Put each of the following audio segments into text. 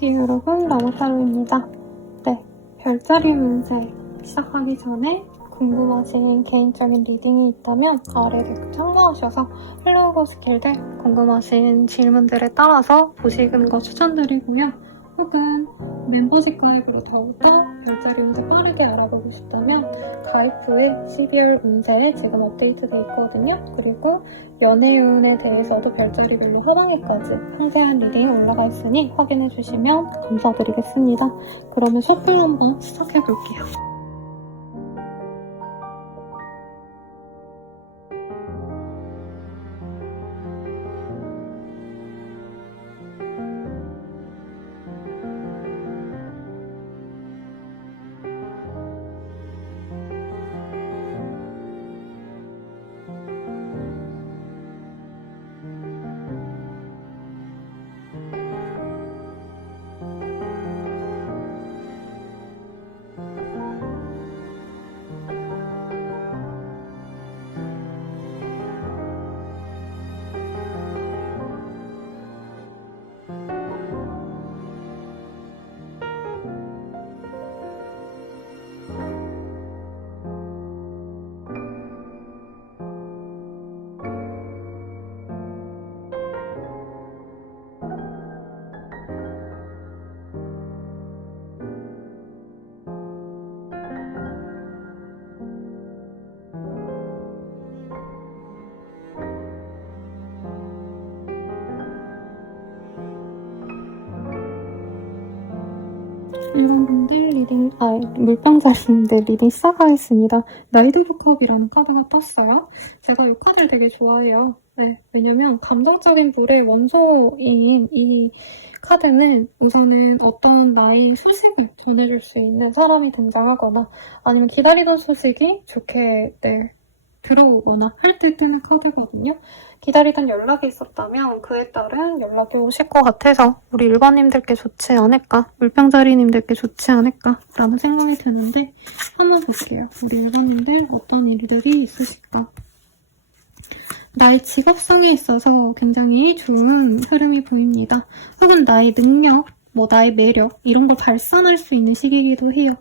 안녕하세요 여러분, 라모타로입니다. 네, 별자리 운세 시작하기 전에 궁금하신 개인적인 리딩이 있다면 아래 댓글 참고하셔서 헬로우 스킬들 궁금하신 질문들에 따라서 보시는 거 추천드리고요. 혹은 멤버십 가입으로 더욱더 별자리 운세 빠르게 알아보고 싶다면 가입 후에 12월 운세 지금 업데이트돼 있거든요. 그리고 연애운에 대해서도 별자리별로 하반기까지 상세한 리딩 올라가 있으니 확인해주시면 감사드리겠습니다. 그러면 셔플 한번 시작해볼게요. 일반분들 리딩, 물병자리님들 리딩 시작하겠습니다. 나이드 오브 컵이라는 카드가 떴어요. 제가 이 카드를 되게 좋아해요. 네, 왜냐면 감정적인 불의 원소인 이 카드는 우선은 어떤 나의 소식을 전해줄 수 있는 사람이 등장하거나 아니면 기다리던 소식이 좋게 들어오거나 할 때 뜨는 카드거든요. 기다리던 연락이 있었다면 그에 따른 연락이 오실 것 같아서 우리 일반님들께 좋지 않을까, 물병자리님들께 좋지 않을까 라는 생각이 드는데 한번 볼게요. 우리 일반님들 어떤 일들이 있으실까. 나의 직업성에 있어서 굉장히 좋은 흐름이 보입니다. 혹은 나의 능력, 나의 매력 이런 걸 발산할 수 있는 시기이기도 해요.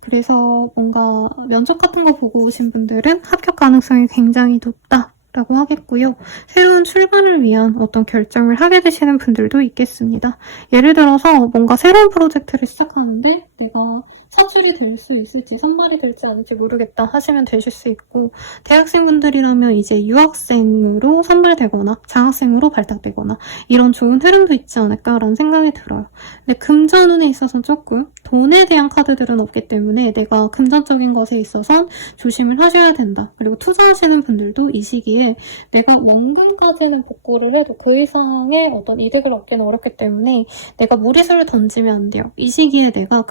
그래서 뭔가 면접 같은 거 보고 오신 분들은 합격 가능성이 굉장히 높다 라고 하겠고요. 새로운 출발을 위한 어떤 결정을 하게 되시는 분들도 있겠습니다. 예를 들어서 뭔가 새로운 프로젝트를 시작하는데 내가 사출이 될 수 있을지 선발이 될지 않을지 모르겠다 하시면 되실 수 있고, 대학생분들이라면 이제 유학생으로 선발되거나 장학생으로 발탁되거나 이런 좋은 흐름도 있지 않을까라는 생각이 들어요. 근데 금전운에 있어서는 조금 돈에 대한 카드들은 없기 때문에 내가 금전적인 것에 있어선 조심을 하셔야 된다. 그리고 투자하시는 분들도 이 시기에 내가 원금까지는 복구를 해도 그 이상의 어떤 이득을 얻기는 어렵기 때문에 내가 무리수를 던지면 안 돼요. 이 시기에 내가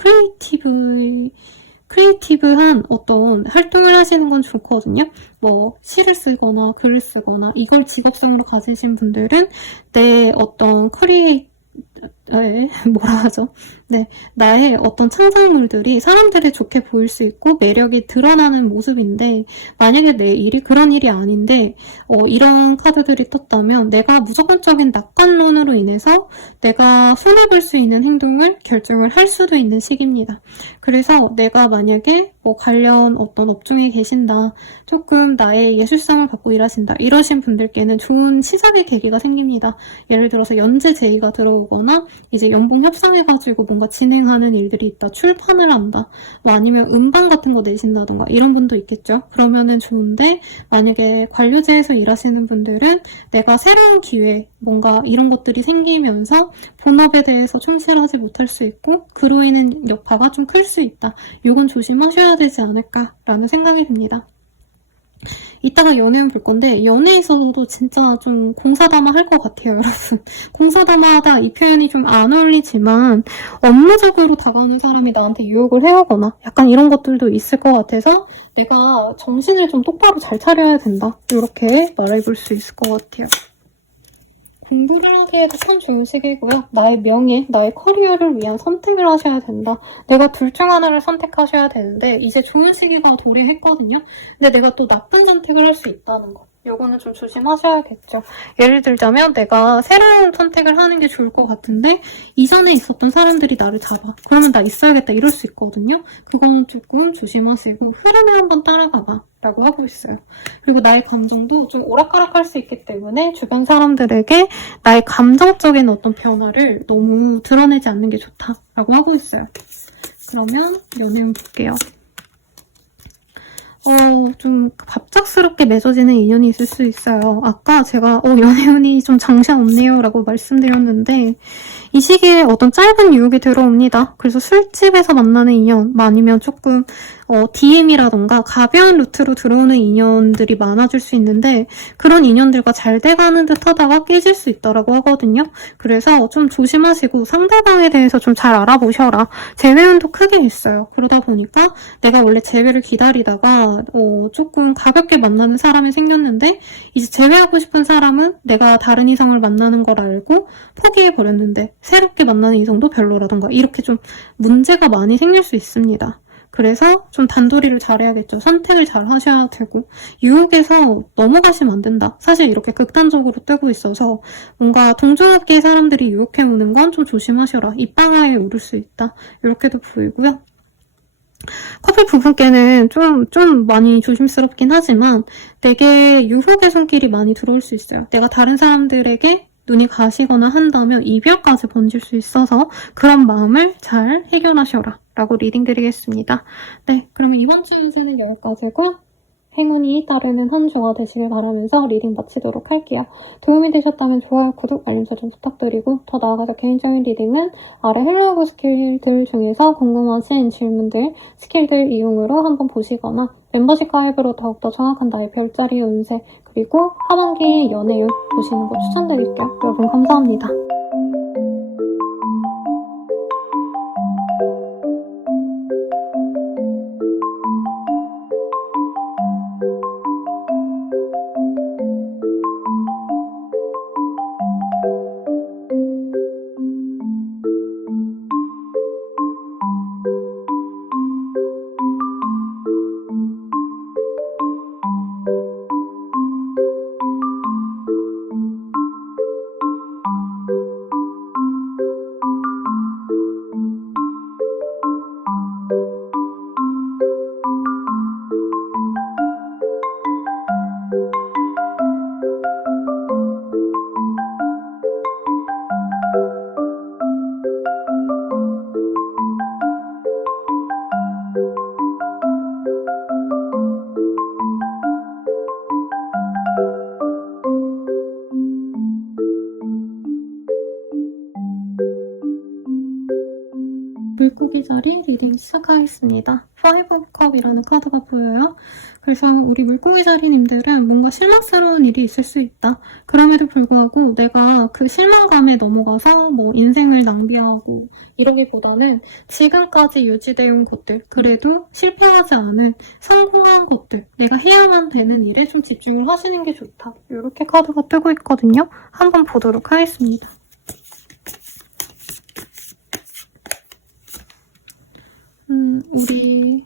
크리에이티브한 어떤 활동을 하시는 건 좋거든요. 시를 쓰거나 글을 쓰거나 이걸 직업성으로 가지신 분들은 내 어떤 나의 어떤 창작물들이 사람들에 좋게 보일 수 있고 매력이 드러나는 모습인데, 만약에 내 일이 그런 일이 아닌데 이런 카드들이 떴다면 내가 무조건적인 낙관론으로 인해서 내가 손해볼 수 있는 행동을 결정을 할 수도 있는 시기입니다. 그래서 내가 만약에 관련 어떤 업종에 계신다, 조금 나의 예술성을 갖고 일하신다 이러신 분들께는 좋은 시작의 계기가 생깁니다. 예를 들어서 연재 제의가 들어오거나 이제 연봉 협상해가지고 뭔가 진행하는 일들이 있다, 출판을 한다, 아니면 음반 같은 거 내신다든가 이런 분도 있겠죠. 그러면은 좋은데, 만약에 관료제에서 일하시는 분들은 내가 새로운 기회, 뭔가 이런 것들이 생기면서 본업에 대해서 충실하지 못할 수 있고 그로 인한 여파가 좀 클 수 있다. 이건 조심하셔야 되지 않을까라는 생각이 듭니다. 이따가 연애운 볼 건데, 연애에서도 진짜 좀 공사담아 할 것 같아요, 여러분. 공사담아하다 이 표현이 좀 안 어울리지만 업무적으로 다가오는 사람이 나한테 유혹을 해오거나 약간 이런 것들도 있을 것 같아서 내가 정신을 좀 똑바로 잘 차려야 된다, 이렇게 말해볼 수 있을 것 같아요. 공부를 하기에도 참 좋은 시기고요. 나의 명예, 나의 커리어를 위한 선택을 하셔야 된다. 내가 둘 중 하나를 선택하셔야 되는데 이제 좋은 시기가 도래했거든요. 근데 내가 또 나쁜 선택을 할 수 있다는 거. 요거는 좀 조심하셔야겠죠. 예를 들자면 내가 새로운 선택을 하는 게 좋을 것 같은데 이전에 있었던 사람들이 나를 잡아. 그러면 나 있어야겠다 이럴 수 있거든요. 그건 조금 조심하시고 흐름에 한번 따라가봐 라고 하고 있어요. 그리고 나의 감정도 좀 오락가락할 수 있기 때문에 주변 사람들에게 나의 감정적인 어떤 변화를 너무 드러내지 않는 게 좋다라고 하고 있어요. 그러면 연애운 볼게요. 좀 갑작스럽게 맺어지는 인연이 있을 수 있어요. 아까 제가 연애운이 좀 정신없네요 라고 말씀드렸는데 이 시기에 어떤 짧은 유혹이 들어옵니다. 그래서 술집에서 만나는 인연 아니면 조금 DM이라던가 가벼운 루트로 들어오는 인연들이 많아질 수 있는데 그런 인연들과 잘 돼가는 듯 하다가 깨질 수 있다고 하거든요. 그래서 좀 조심하시고 상대방에 대해서 좀 잘 알아보셔라. 재회운도 크게 있어요. 그러다 보니까 내가 원래 재회를 기다리다가 조금 가볍게 만나는 사람이 생겼는데 이제 재회하고 싶은 사람은 내가 다른 이성을 만나는 걸 알고 포기해버렸는데 새롭게 만나는 이성도 별로라던가 이렇게 좀 문제가 많이 생길 수 있습니다. 그래서 좀 단도리를 잘해야겠죠. 선택을 잘 하셔야 되고 유혹에서 넘어가시면 안 된다. 사실 이렇게 극단적으로 뜨고 있어서 뭔가 동종업계의 사람들이 유혹해오는 건 좀 조심하셔라. 입방아에 오를 수 있다. 이렇게도 보이고요. 커플 부부께는 좀 많이 조심스럽긴 하지만 되게 유혹의 손길이 많이 들어올 수 있어요. 내가 다른 사람들에게 눈이 가시거나 한다면 이별까지 번질 수 있어서 그런 마음을 잘 해결하셔라 라고 리딩 드리겠습니다. 네, 그러면 이번 주 운세는 여기까지고 행운이 따르는 한 주가 되시길 바라면서 리딩 마치도록 할게요. 도움이 되셨다면 좋아요, 구독, 알림 설정 부탁드리고 더 나아가서 개인적인 리딩은 아래 헬로우브 스킬들 중에서 궁금하신 질문들, 스킬들 이용으로 한번 보시거나 멤버십 가입으로 더욱더 정확한 나의 별자리 운세 그리고 하반기 연애운 보시는 거 추천드릴게요. 여러분 감사합니다. 물고기 자리 리딩 시작하겠습니다. 5 of Cup이라는 카드가 보여요. 그래서 우리 물고기 자리님들은 뭔가 실망스러운 일이 있을 수 있다. 그럼에도 불구하고 내가 그 실망감에 넘어가서 뭐 인생을 낭비하고 이러기보다는 지금까지 유지되어 온 것들, 그래도 실패하지 않은 성공한 것들, 내가 해야만 되는 일에 좀 집중을 하시는 게 좋다. 이렇게 카드가 뜨고 있거든요. 한번 보도록 하겠습니다. 우리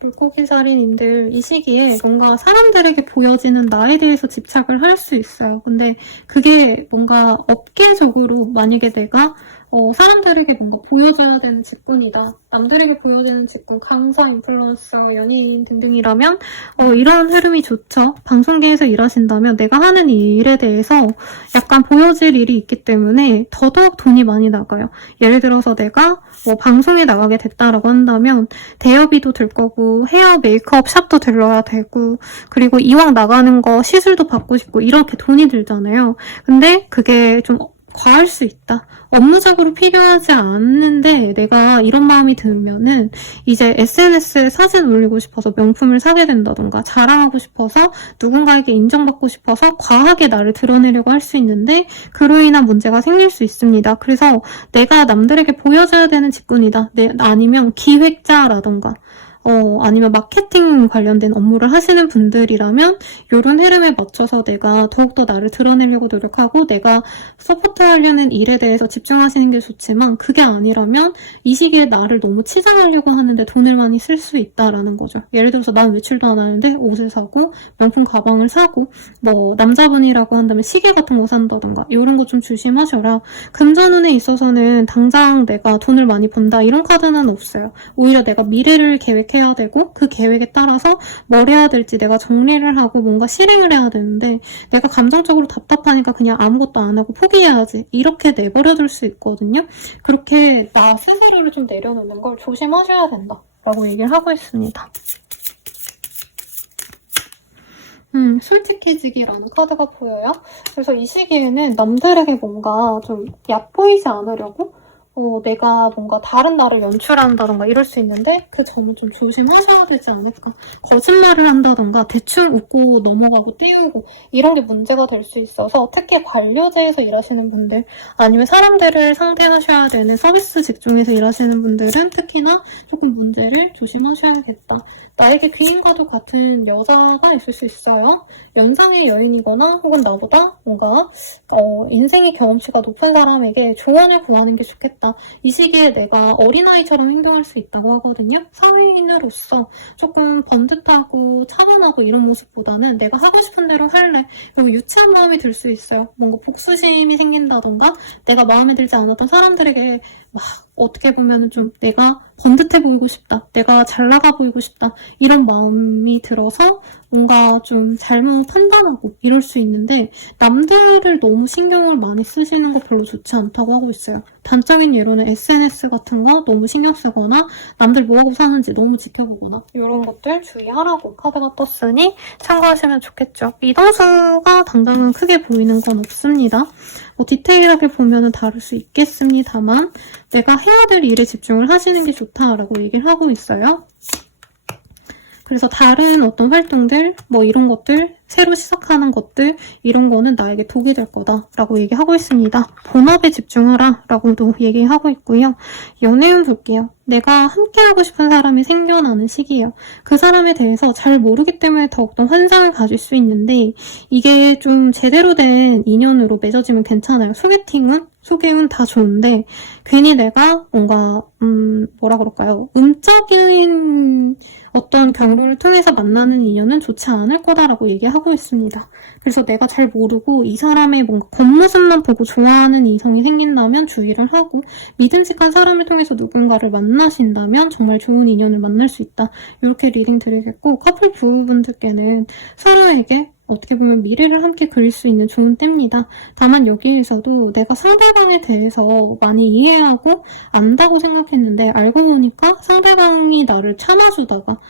물고기 자리님들 이 시기에 뭔가 사람들에게 보여지는 나에 대해서 집착을 할 수 있어요. 근데 그게 뭔가 업계적으로 만약에 내가 사람들에게 뭔가 보여줘야 되는 직군이다. 남들에게 보여지는 직군, 강사, 인플루언서, 연예인 등등이라면 이런 흐름이 좋죠. 방송계에서 일하신다면 내가 하는 이 일에 대해서 약간 보여질 일이 있기 때문에 더더욱 돈이 많이 나가요. 예를 들어서 내가 뭐 방송에 나가게 됐다라고 한다면 대여비도 들 거고 헤어 메이크업 샵도 들러야 되고 그리고 이왕 나가는 거 시술도 받고 싶고 이렇게 돈이 들잖아요. 근데 그게 좀 과할 수 있다. 업무적으로 필요하지 않는데 내가 이런 마음이 들면은 이제 SNS에 사진 올리고 싶어서 명품을 사게 된다던가 자랑하고 싶어서 누군가에게 인정받고 싶어서 과하게 나를 드러내려고 할 수 있는데 그로 인한 문제가 생길 수 있습니다. 그래서 내가 남들에게 보여줘야 되는 직군이다. 아니면 기획자라던가 아니면 마케팅 관련된 업무를 하시는 분들이라면 이런 흐름에 맞춰서 내가 더욱더 나를 드러내려고 노력하고 내가 서포트하려는 일에 대해서 집중하시는 게 좋지만 그게 아니라면 이 시기에 나를 너무 치장하려고 하는데 돈을 많이 쓸 수 있다라는 거죠. 예를 들어서 난 외출도 안 하는데 옷을 사고 명품 가방을 사고 뭐 남자분이라고 한다면 시계 같은 거 산다던가 이런 거 좀 조심하셔라. 금전운에 있어서는 당장 내가 돈을 많이 번다 이런 카드는 없어요. 오히려 내가 미래를 계획해야 되고 그 계획에 따라서 뭘 해야 될지 내가 정리를 하고 뭔가 실행을 해야 되는데 내가 감정적으로 답답하니까 그냥 아무것도 안 하고 포기해야지 이렇게 내버려둘 수 있거든요. 그렇게 나 스스로를 좀 내려놓는 걸 조심하셔야 된다 라고 얘기를 하고 있습니다. 솔직해지기라는 카드가 보여요. 그래서 이 시기에는 남들에게 뭔가 좀 얕보이지 않으려고 내가 뭔가 다른 나를 연출한다던가 이럴 수 있는데 그 점은 좀 조심하셔야 되지 않을까. 거짓말을 한다던가 대충 웃고 넘어가고 띄우고 이런 게 문제가 될 수 있어서 특히 관료제에서 일하시는 분들 아니면 사람들을 상대하셔야 되는 서비스 직종에서 일하시는 분들은 특히나 조금 문제를 조심하셔야겠다. 나에게 귀인과도 같은 여자가 있을 수 있어요. 연상의 여인이거나 혹은 나보다 뭔가 인생의 경험치가 높은 사람에게 조언을 구하는 게 좋겠다. 이 시기에 내가 어린아이처럼 행동할 수 있다고 하거든요. 사회인으로서 조금 번듯하고 차분하고 이런 모습보다는 내가 하고 싶은 대로 할래. 그리고 유치한 마음이 들 수 있어요. 뭔가 복수심이 생긴다던가 내가 마음에 들지 않았던 사람들에게 막 어떻게 보면 좀 내가 번듯해 보이고 싶다. 내가 잘 나가 보이고 싶다. 이런 마음이 들어서 뭔가 좀 잘못 판단하고 이럴 수 있는데 남들을 너무 신경을 많이 쓰시는 거 별로 좋지 않다고 하고 있어요. 단적인 예로는 SNS 같은 거 너무 신경 쓰거나 남들 뭐하고 사는지 너무 지켜보거나 이런 것들 주의하라고 카드가 떴으니 참고하시면 좋겠죠. 이동수가 당장은 크게 보이는 건 없습니다. 뭐 디테일하게 보면 다를 수 있겠습니다만 내가 해야 될 일에 집중을 하시는 게 좋다라고 얘기를 하고 있어요. 그래서 다른 어떤 활동들, 뭐 이런 것들, 새로 시작하는 것들 이런 거는 나에게 독이 될 거다라고 얘기하고 있습니다. 본업에 집중하라 라고도 얘기하고 있고요. 연애운 볼게요. 내가 함께하고 싶은 사람이 생겨나는 시기예요. 그 사람에 대해서 잘 모르기 때문에 더욱더 환상을 가질 수 있는데 이게 좀 제대로 된 인연으로 맺어지면 괜찮아요. 소개운 다 좋은데 괜히 내가 뭔가 뭐라 그럴까요? 음적인 어떤 경로를 통해서 만나는 인연은 좋지 않을 거다라고 얘기하고 있습니다. 그래서 내가 잘 모르고 이 사람의 뭔가 겉모습만 보고 좋아하는 이성이 생긴다면 주의를 하고 믿음직한 사람을 통해서 누군가를 만나신다면 정말 좋은 인연을 만날 수 있다. 이렇게 리딩 드리겠고 커플 부부분들께는 서로에게 어떻게 보면 미래를 함께 그릴 수 있는 좋은 때입니다. 다만 여기에서도 내가 상대방에 대해서 많이 이해하고 안다고 생각했는데 알고 보니까 상대방이 나를 참아주다가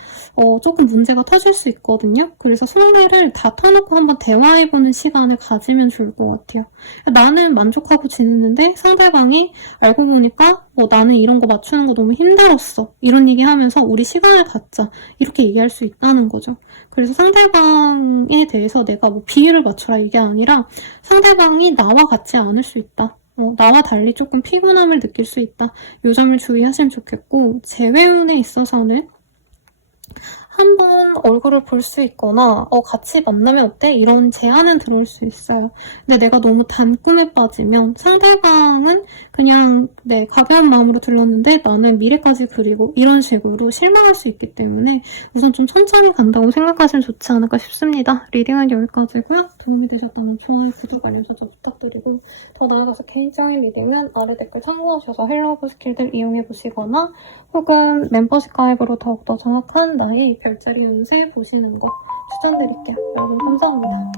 조금 문제가 터질 수 있거든요. 그래서 상대를 다 터놓고 한번 대화해보는 시간을 가지면 좋을 것 같아요. 나는 만족하고 지냈는데 상대방이 알고 보니까 나는 이런 거 맞추는 거 너무 힘들었어. 이런 얘기 하면서 우리 시간을 갖자. 이렇게 얘기할 수 있다는 거죠. 그래서 상대방에 대해서 내가 뭐 비율을 맞춰라 이게 아니라 상대방이 나와 같지 않을 수 있다. 나와 달리 조금 피곤함을 느낄 수 있다. 이 점을 주의하시면 좋겠고 재회운에 있어서는 한번 얼굴을 볼 수 있거나 같이 만나면 어때? 이런 제안은 들어올 수 있어요. 근데 내가 너무 단 꿈에 빠지면 상대방은 그냥 가벼운 마음으로 들렀는데 나는 미래까지 그리고 이런 식으로 실망할 수 있기 때문에 우선 좀 천천히 간다고 생각하시면 좋지 않을까 싶습니다. 리딩은 여기까지고요. 도움이 되셨다면 좋아요, 구독, 알림 설정 부탁드리고 더 나아가서 개인적인 리딩은 아래 댓글 참고하셔서 헬로우브 스킬들 이용해보시거나 혹은 멤버십 가입으로 더욱더 정확한 나의 별자리 운세 보시는 거 추천드릴게요. 여러분 감사합니다.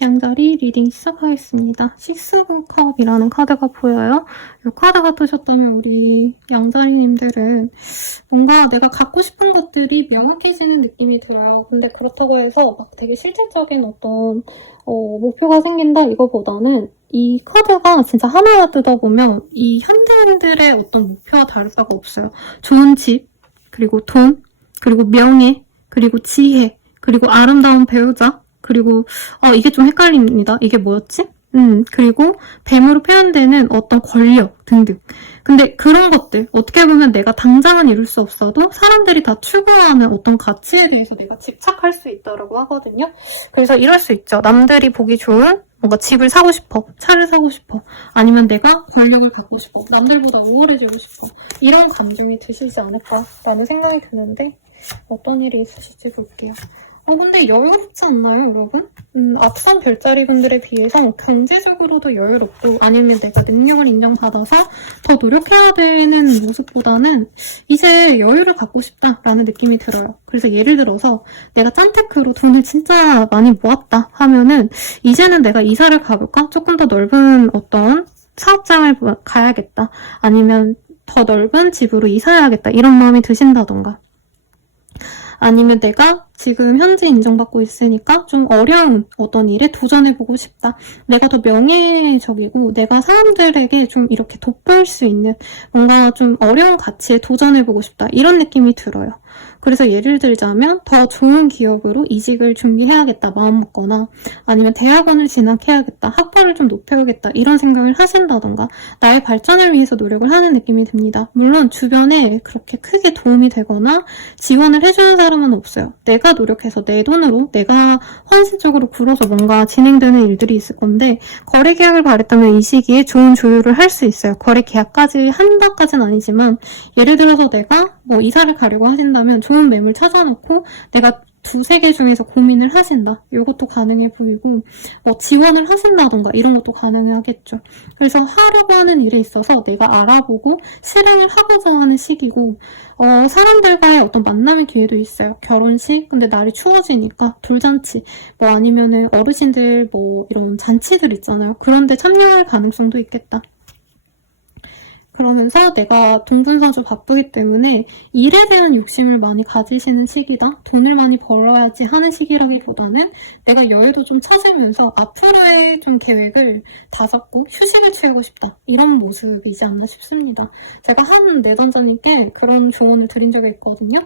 양자리 리딩 시작하겠습니다. 식스컵이라는 카드가 보여요. 이 카드가 뜨셨다면 우리 양자리님들은 뭔가 내가 갖고 싶은 것들이 명확해지는 느낌이 들어요. 근데 그렇다고 해서 막 되게 실질적인 어떤 목표가 생긴다 이거보다는 이 카드가 진짜 하나하나 뜯어보면 이 현대인들의 어떤 목표와 다를 바가 없어요. 좋은 집, 그리고 돈, 그리고 명예, 그리고 지혜, 그리고 아름다운 배우자, 그리고 이게 좀 헷갈립니다. 이게 뭐였지? 그리고 뱀으로 표현되는 어떤 권력 등등. 근데 그런 것들 어떻게 보면 내가 당장은 이룰 수 없어도 사람들이 다 추구하는 어떤 가치에 대해서 내가 집착할 수 있다고 하거든요. 그래서 이럴 수 있죠. 남들이 보기 좋은 뭔가 집을 사고 싶어, 차를 사고 싶어, 아니면 내가 권력을 갖고 싶어, 남들보다 우월해지고 싶어, 이런 감정이 드시지 않을까라는 생각이 드는데 어떤 일이 있으실지 볼게요. 근데 여유롭지 않나요, 여러분? 앞선 별자리 분들에 비해서 경제적으로도 여유롭고 아니면 내가 능력을 인정받아서 더 노력해야 되는 모습보다는 이제 여유를 갖고 싶다라는 느낌이 들어요. 그래서 예를 들어서 내가 짠테크로 돈을 진짜 많이 모았다 하면은 이제는 내가 이사를 가볼까? 조금 더 넓은 어떤 사업장을 가야겠다. 아니면 더 넓은 집으로 이사해야겠다. 이런 마음이 드신다던가. 아니면 내가 지금 현재 인정받고 있으니까 좀 어려운 어떤 일에 도전해보고 싶다. 내가 더 명예적이고 내가 사람들에게 좀 이렇게 돋보일 수 있는 뭔가 좀 어려운 가치에 도전해보고 싶다. 이런 느낌이 들어요. 그래서 예를 들자면 더 좋은 기업으로 이직을 준비해야겠다 마음먹거나 아니면 대학원을 진학해야겠다, 학벌을 좀 높여야겠다 이런 생각을 하신다던가 나의 발전을 위해서 노력을 하는 느낌이 듭니다. 물론 주변에 그렇게 크게 도움이 되거나 지원을 해주는 사람은 없어요. 내가 노력해서 내 돈으로 내가 헌신적으로 굴어서 뭔가 진행되는 일들이 있을 건데 거래 계약을 바랬다면 이 시기에 좋은 조율을 할 수 있어요. 거래 계약까지 한다까지는 아니지만 예를 들어서 내가 뭐 이사를 가려고 하신다면 좋은 매물 찾아놓고 내가 두세 개 중에서 고민을 하신다. 이것도 가능해 보이고 지원을 하신다던가 이런 것도 가능하겠죠. 그래서 하려고 하는 일에 있어서 내가 알아보고 실행을 하고자 하는 시기고 사람들과의 어떤 만남의 기회도 있어요. 결혼식, 근데 날이 추워지니까 돌잔치, 뭐 아니면은 어르신들 뭐 이런 잔치들 있잖아요. 그런데 참여할 가능성도 있겠다. 그러면서 내가 동분서주 바쁘기 때문에 일에 대한 욕심을 많이 가지시는 시기다. 돈을 많이 벌어야지 하는 시기라기보다는 내가 여유도 좀 찾으면서 앞으로의 좀 계획을 다잡고 휴식을 취하고 싶다. 이런 모습이지 않나 싶습니다. 제가 한 내담자님께 그런 조언을 드린 적이 있거든요.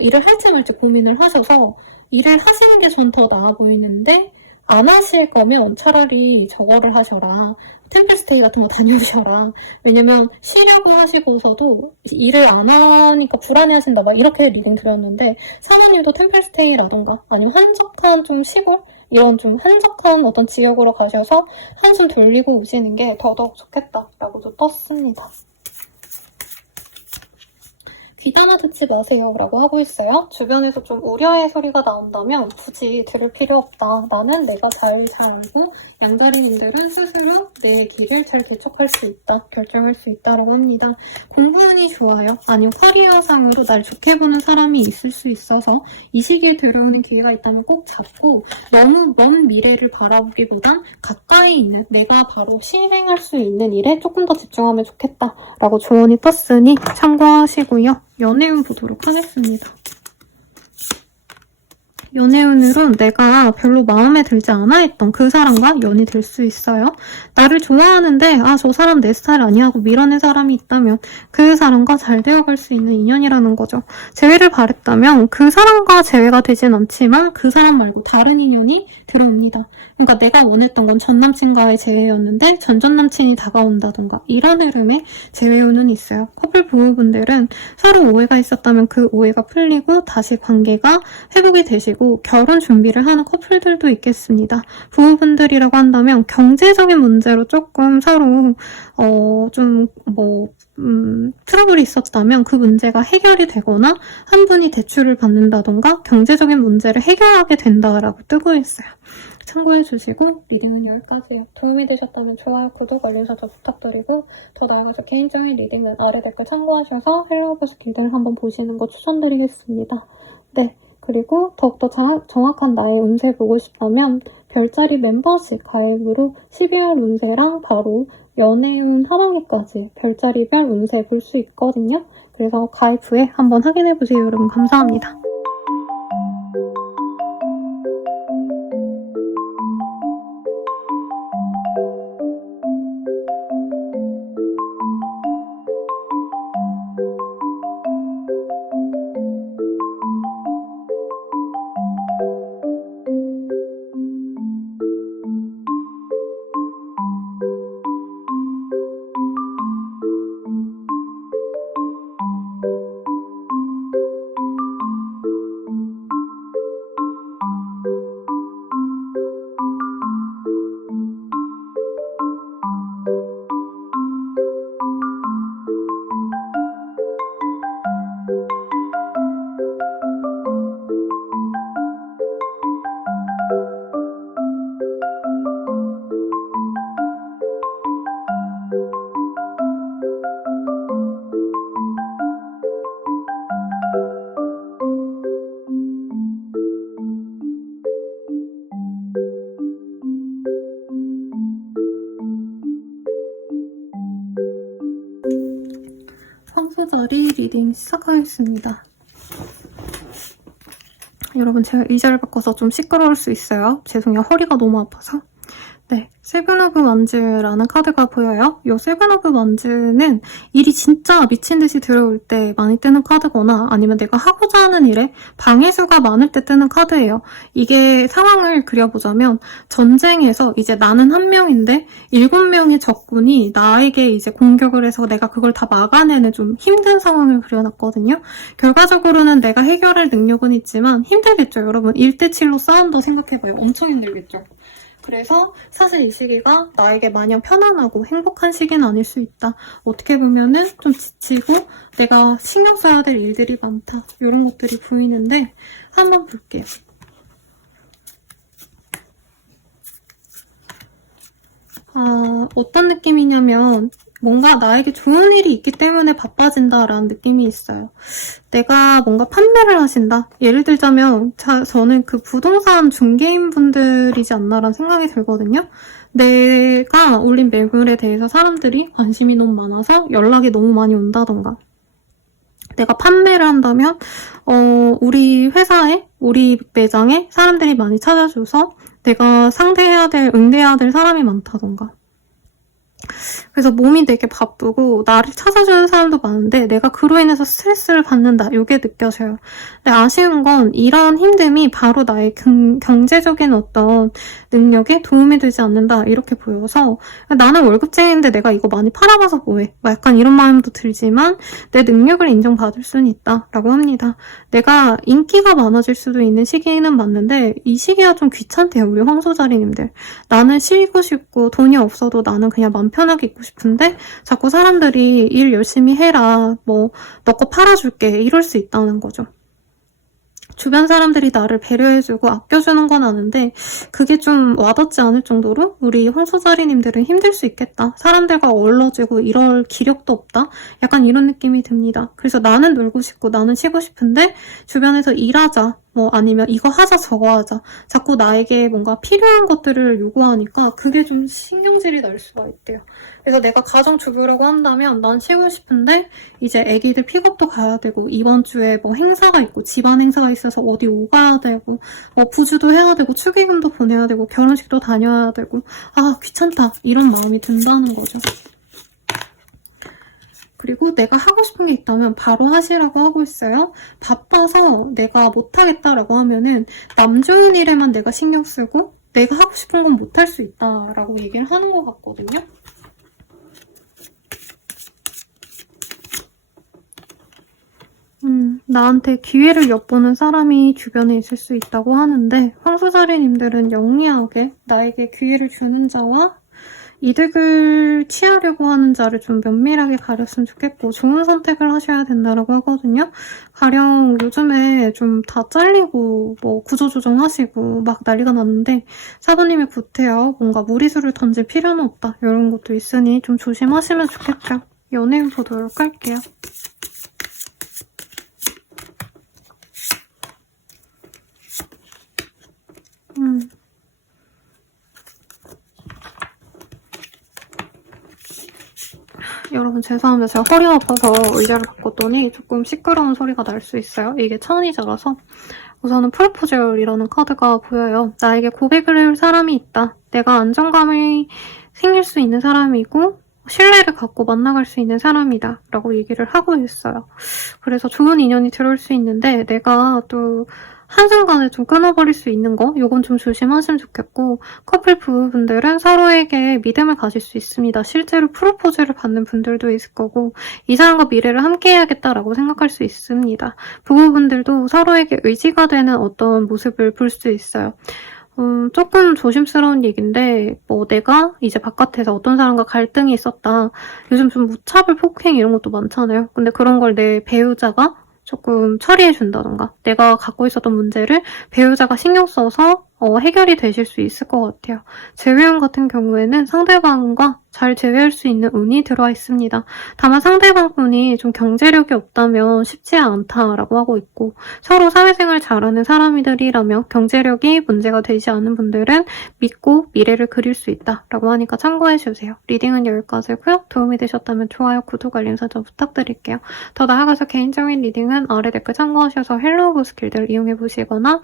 일을 할지 말지 고민을 하셔서 일을 하시는 게 전 더 나아 보이는데 안 하실 거면 차라리 저거를 하셔라. 템플스테이 같은 거 다녀오셔라. 왜냐면 쉬려고 하시고서도 일을 안 하니까 불안해하신다 막 이렇게 리딩 드렸는데 사모님도 템플스테이라던가 아니면 한적한 좀 시골 이런 좀 한적한 어떤 지역으로 가셔서 한숨 돌리고 오시는 게 더더욱 좋겠다라고도 떴습니다. 귀담아 듣지 마세요 라고 하고 있어요. 주변에서 좀 우려의 소리가 나온다면 굳이 들을 필요 없다. 나는 내가 잘 알고 양자리님들은 스스로 내 길을 잘 개척할 수 있다. 결정할 수 있다라고 합니다. 공부운이 좋아요. 아니면 커리어상으로 날 좋게 보는 사람이 있을 수 있어서 이 시기에 들어오는 기회가 있다면 꼭 잡고 너무 먼 미래를 바라보기보단 가까이 있는 내가 바로 실행할 수 있는 일에 조금 더 집중하면 좋겠다라고 조언이 떴으니 참고하시고요. 연애운 보도록 하겠습니다. 연애운으론 내가 별로 마음에 들지 않아 했던 그 사람과 연이 될 수 있어요. 나를 좋아하는데 저 사람 내 스타일 아니야 하고 밀어낸 사람이 있다면 그 사람과 잘 되어갈 수 있는 인연이라는 거죠. 재회를 바랬다면 그 사람과 재회가 되진 않지만 그 사람 말고 다른 인연이 들어옵니다. 그러니까 내가 원했던 건 전남친과의 재회였는데 전전남친이 다가온다던가 이런 흐름의 재회운은 있어요. 커플 부부분들은 서로 오해가 있었다면 그 오해가 풀리고 다시 관계가 회복이 되시고 결혼 준비를 하는 커플들도 있겠습니다. 부부분들이라고 한다면 경제적인 문제로 조금 서로 트러블이 있었다면 그 문제가 해결이 되거나 한 분이 대출을 받는다던가 경제적인 문제를 해결하게 된다라고 뜨고 있어요. 참고해주시고 리딩은 여기까지예요. 도움이 되셨다면 좋아요, 구독, 알림 설정 부탁드리고 더 나아가서 개인적인 리딩은 아래 댓글 참고하셔서 헬로우버스 길드를 한번 보시는 거 추천드리겠습니다. 네, 그리고 더욱더 정확한 나의 운세 보고 싶다면 별자리 멤버십 가입으로 12월 운세랑 바로 연애운 하반기까지 별자리별 운세 볼 수 있거든요. 그래서 가입 후에 한번 확인해보세요. 여러분 감사합니다. 황소자리 리딩 시작하겠습니다. 여러분 제가 의자를 바꿔서 좀 시끄러울 수 있어요. 죄송해요. 허리가 너무 아파서. 네, 세븐 오브 완즈라는 카드가 보여요. 이 세븐 오브 완즈는 일이 진짜 미친 듯이 들어올 때 많이 뜨는 카드거나 아니면 내가 하고자 하는 일에 방해수가 많을 때 뜨는 카드예요. 이게 상황을 그려보자면 전쟁에서 이제 나는 한 명인데 7명의 적군이 나에게 이제 공격을 해서 내가 그걸 다 막아내는 좀 힘든 상황을 그려놨거든요. 결과적으로는 내가 해결할 능력은 있지만 힘들겠죠, 여러분. 1대7로 싸운다 생각해봐요. 엄청 힘들겠죠. 그래서 사실 이 시기가 나에게 마냥 편안하고 행복한 시기는 아닐 수 있다. 어떻게 보면은 좀 지치고 내가 신경 써야 될 일들이 많다. 이런 것들이 보이는데 한번 볼게요. 어떤 느낌이냐면 뭔가 나에게 좋은 일이 있기 때문에 바빠진다라는 느낌이 있어요. 내가 뭔가 판매를 하신다? 예를 들자면 저는 그 부동산 중개인 분들이지 않나라는 생각이 들거든요. 내가 올린 매물에 대해서 사람들이 관심이 너무 많아서 연락이 너무 많이 온다던가 내가 판매를 한다면 우리 회사에 우리 매장에 사람들이 많이 찾아줘서 내가 응대해야 될 사람이 많다던가 그래서 몸이 되게 바쁘고 나를 찾아주는 사람도 많은데 내가 그로 인해서 스트레스를 받는다. 이게 느껴져요. 근데 아쉬운 건 이런 힘듦이 바로 나의 경제적인 어떤 능력에 도움이 되지 않는다. 이렇게 보여서 나는 월급쟁이인데 내가 이거 많이 팔아봐서 뭐해. 약간 이런 마음도 들지만 내 능력을 인정받을 수는 있다. 라고 합니다. 내가 인기가 많아질 수도 있는 시기는 맞는데 이 시기가 좀 귀찮대요. 우리 황소자리님들. 나는 쉬고 싶고 돈이 없어도 나는 그냥 맘 편하게 있고 싶은데 자꾸 사람들이 일 열심히 해라 뭐 너 거 팔아줄게 이럴 수 있다는 거죠. 주변 사람들이 나를 배려해주고 아껴주는 건 아는데 그게 좀 와닿지 않을 정도로 우리 황소자리님들은 힘들 수 있겠다. 사람들과 어우러지고 이럴 기력도 없다. 약간 이런 느낌이 듭니다. 그래서 나는 놀고 싶고 나는 쉬고 싶은데 주변에서 일하자. 뭐 아니면 이거 하자 저거 하자. 자꾸 나에게 뭔가 필요한 것들을 요구하니까 그게 좀 신경질이 날 수가 있대요. 그래서 내가 가정주부라고 한다면 난 쉬고 싶은데 이제 애기들 픽업도 가야 되고 이번 주에 뭐 행사가 있고 집안 행사가 있어서 어디 오가야 되고 뭐 부주도 해야 되고 축의금도 보내야 되고 결혼식도 다녀야 되고 아 귀찮다 이런 마음이 든다는 거죠. 그리고 내가 하고 싶은 게 있다면 바로 하시라고 하고 있어요. 바빠서 내가 못하겠다라고 하면은 남 좋은 일에만 내가 신경 쓰고 내가 하고 싶은 건 못할 수 있다라고 얘기를 하는 것 같거든요. 나한테 기회를 엿보는 사람이 주변에 있을 수 있다고 하는데 황소자리님들은 영리하게 나에게 기회를 주는 자와 이득을 취하려고 하는 자를 좀 면밀하게 가렸으면 좋겠고 좋은 선택을 하셔야 된다고 하거든요. 가령 요즘에 좀 다 잘리고 뭐 구조조정하시고 막 난리가 났는데 사부님이 구태여 뭔가 무리수를 던질 필요는 없다. 이런 것도 있으니 좀 조심하시면 좋겠죠. 연예인 보도록 할게요. 여러분 죄송합니다. 제가 허리가 아파서 의자를 바꿨더니 조금 시끄러운 소리가 날 수 있어요. 이게 천이자라서. 우선은 프로포즈이라는 카드가 보여요. 나에게 고백을 할 사람이 있다. 내가 안정감이 생길 수 있는 사람이고 신뢰를 갖고 만나갈 수 있는 사람이다 라고 얘기를 하고 있어요. 그래서 좋은 인연이 들어올 수 있는데 내가 또 한순간에 좀 끊어버릴 수 있는 거 요건 좀 조심하시면 좋겠고 커플 부부분들은 서로에게 믿음을 가질 수 있습니다. 실제로 프로포즈를 받는 분들도 있을 거고 이 사람과 미래를 함께 해야겠다라고 생각할 수 있습니다. 부부분들도 서로에게 의지가 되는 어떤 모습을 볼 수 있어요. 조금 조심스러운 얘기인데 내가 이제 바깥에서 어떤 사람과 갈등이 있었다. 요즘 좀 무차별 폭행 이런 것도 많잖아요. 근데 그런 걸 내 배우자가 조금 처리해준다던가 내가 갖고 있었던 문제를 배우자가 신경 써서 해결이 되실 수 있을 것 같아요. 재회원 같은 경우에는 상대방과 잘 재회할 수 있는 운이 들어와 있습니다. 다만 상대방분이 좀 경제력이 없다면 쉽지 않다라고 하고 있고 서로 사회생활 잘하는 사람들이라면 경제력이 문제가 되지 않은 분들은 믿고 미래를 그릴 수 있다라고 하니까 참고해주세요. 리딩은 여기까지고요. 도움이 되셨다면 좋아요, 구독, 알림 설정 부탁드릴게요. 더 나아가서 개인적인 리딩은 아래 댓글 참고하셔서 헬로우 스킬들 이용해보시거나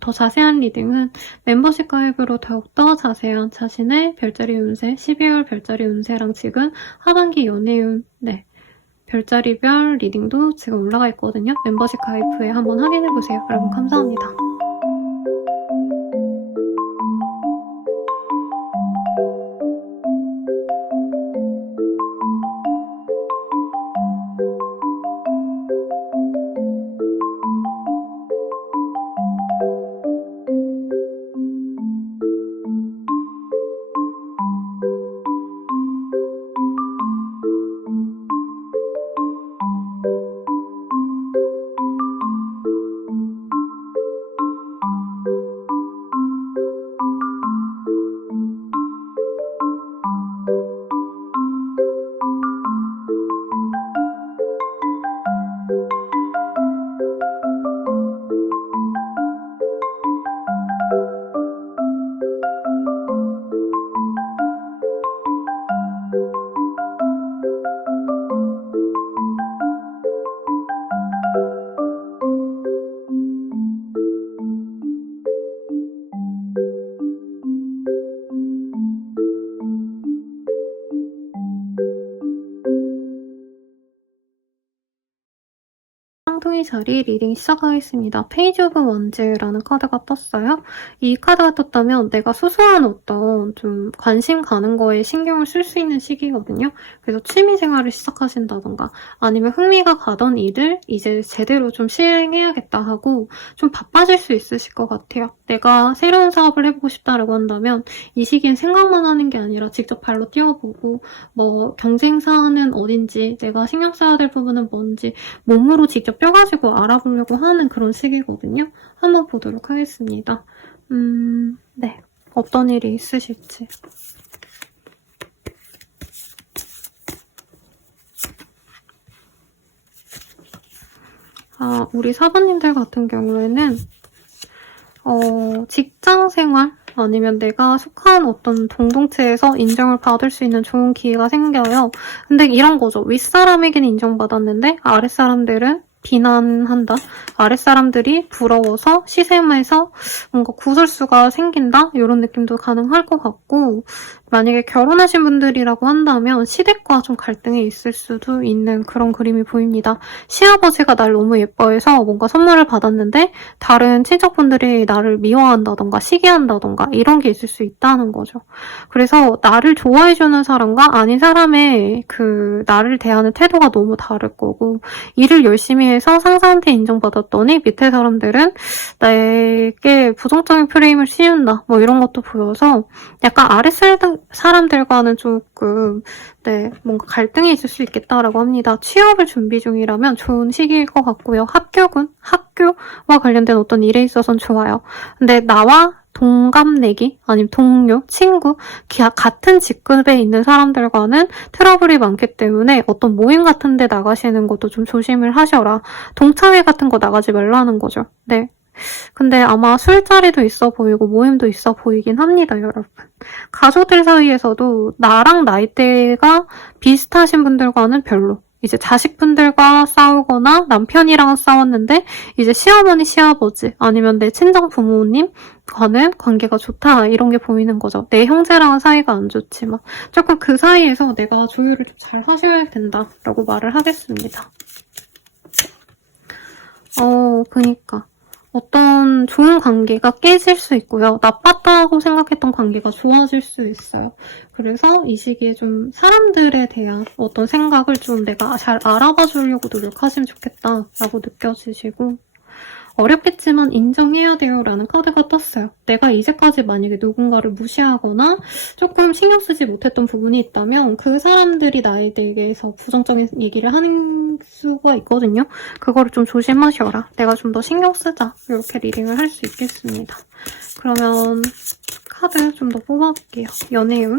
더 자세한 리딩은 멤버십 가입으로 더욱더 자세한 자신의 별자리 운세, 12월 별자리 운세랑 지금 하반기 연애운, 별자리별 리딩도 지금 올라가 있거든요. 멤버십 가입 후에 한번 확인해보세요. 여러분 감사합니다. 쌍둥이 자리 리딩 시작하겠습니다. 페이지 오브 원즈라는 카드가 떴어요. 이 카드가 떴다면 내가 소소한 어떤 좀 관심 가는 거에 신경을 쓸 수 있는 시기거든요. 그래서 취미생활을 시작하신다던가 아니면 흥미가 가던 일을 이제 제대로 좀 실행해야겠다 하고 좀 바빠질 수 있으실 것 같아요. 내가 새로운 사업을 해보고 싶다라고 한다면 이 시기엔 생각만 하는 게 아니라 직접 발로 뛰어보고 경쟁사는 어딘지 내가 신경 써야 될 부분은 뭔지 몸으로 직접 뼈가지고 알아보려고 하는 그런 시기거든요. 한번 보도록 하겠습니다. 어떤 일이 있으실지. 우리 사부님들 같은 경우에는 직장생활 아니면 내가 속한 어떤 공동체에서 인정을 받을 수 있는 좋은 기회가 생겨요. 근데 이런 거죠. 윗사람에게는 인정받았는데 아랫사람들은 비난한다. 아랫사람들이 부러워서 시샘에서 뭔가 구설수가 생긴다. 이런 느낌도 가능할 것 같고 만약에 결혼하신 분들이라고 한다면 시댁과 좀 갈등이 있을 수도 있는 그런 그림이 보입니다. 시아버지가 날 너무 예뻐해서 뭔가 선물을 받았는데 다른 친척분들이 나를 미워한다던가 시기한다던가 이런 게 있을 수 있다는 거죠. 그래서 나를 좋아해주는 사람과 아닌 사람의 나를 대하는 태도가 너무 다를 거고 일을 열심히 해서 상사한테 인정받았더니 밑에 사람들은 나에게 부정적인 프레임을 씌운다. 이런 것도 보여서 약간 사람들과는 조금 뭔가 갈등이 있을 수 있겠다라고 합니다. 취업을 준비 중이라면 좋은 시기일 것 같고요. 학교와 관련된 어떤 일에 있어서는 좋아요. 근데 나와 동갑내기 아니면 동료, 친구, 같은 직급에 있는 사람들과는 트러블이 많기 때문에 어떤 모임 같은 데 나가시는 것도 좀 조심을 하셔라. 동창회 같은 거 나가지 말라는 거죠. 근데 아마 술자리도 있어 보이고 모임도 있어 보이긴 합니다, 여러분. 가족들 사이에서도 나랑 나이대가 비슷하신 분들과는 별로. 이제 자식분들과 싸우거나 남편이랑 싸웠는데 이제 시어머니, 시아버지 아니면 내 친정 부모님과는 관계가 좋다 이런 게 보이는 거죠. 내 형제랑은 사이가 안 좋지만 조금 그 사이에서 내가 조율을 좀 잘 하셔야 된다라고 말을 하겠습니다. 그니까. 어떤 좋은 관계가 깨질 수 있고요. 나빴다고 생각했던 관계가 좋아질 수 있어요. 그래서 이 시기에 좀 사람들에 대한 어떤 생각을 좀 내가 잘 알아봐 주려고 노력하시면 좋겠다라고 느껴지시고 어렵겠지만 인정해야 돼요 라는 카드가 떴어요. 내가 이제까지 만약에 누군가를 무시하거나 조금 신경 쓰지 못했던 부분이 있다면 그 사람들이 나에 대해서 부정적인 얘기를 하는 수가 있거든요. 그거를 좀 조심하셔라. 내가 좀 더 신경 쓰자. 이렇게 리딩을 할 수 있겠습니다. 그러면 카드 좀 더 뽑아볼게요. 연애운.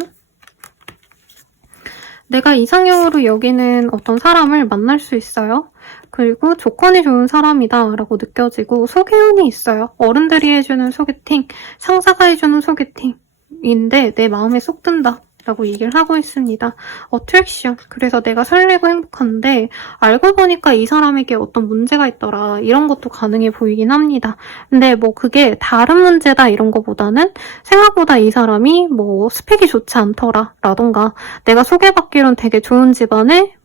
내가 이상형으로 여기는 어떤 사람을 만날 수 있어요. 그리고 조건이 좋은 사람이다 라고 느껴지고 소개운이 있어요. 어른들이 해주는 소개팅, 상사가 해주는 소개팅인데 내 마음에 쏙 든다 라고 얘기를 하고 있습니다. 어트랙션. 그래서 내가 설레고 행복한데 알고 보니까 이 사람에게 어떤 문제가 있더라. 이런 것도 가능해 보이긴 합니다. 근데 뭐 그게 다른 문제다 이런 거보다는 생각보다 이 사람이 뭐 스펙이 좋지 않더라 라던가 내가 소개받기론 되게 좋은 집안에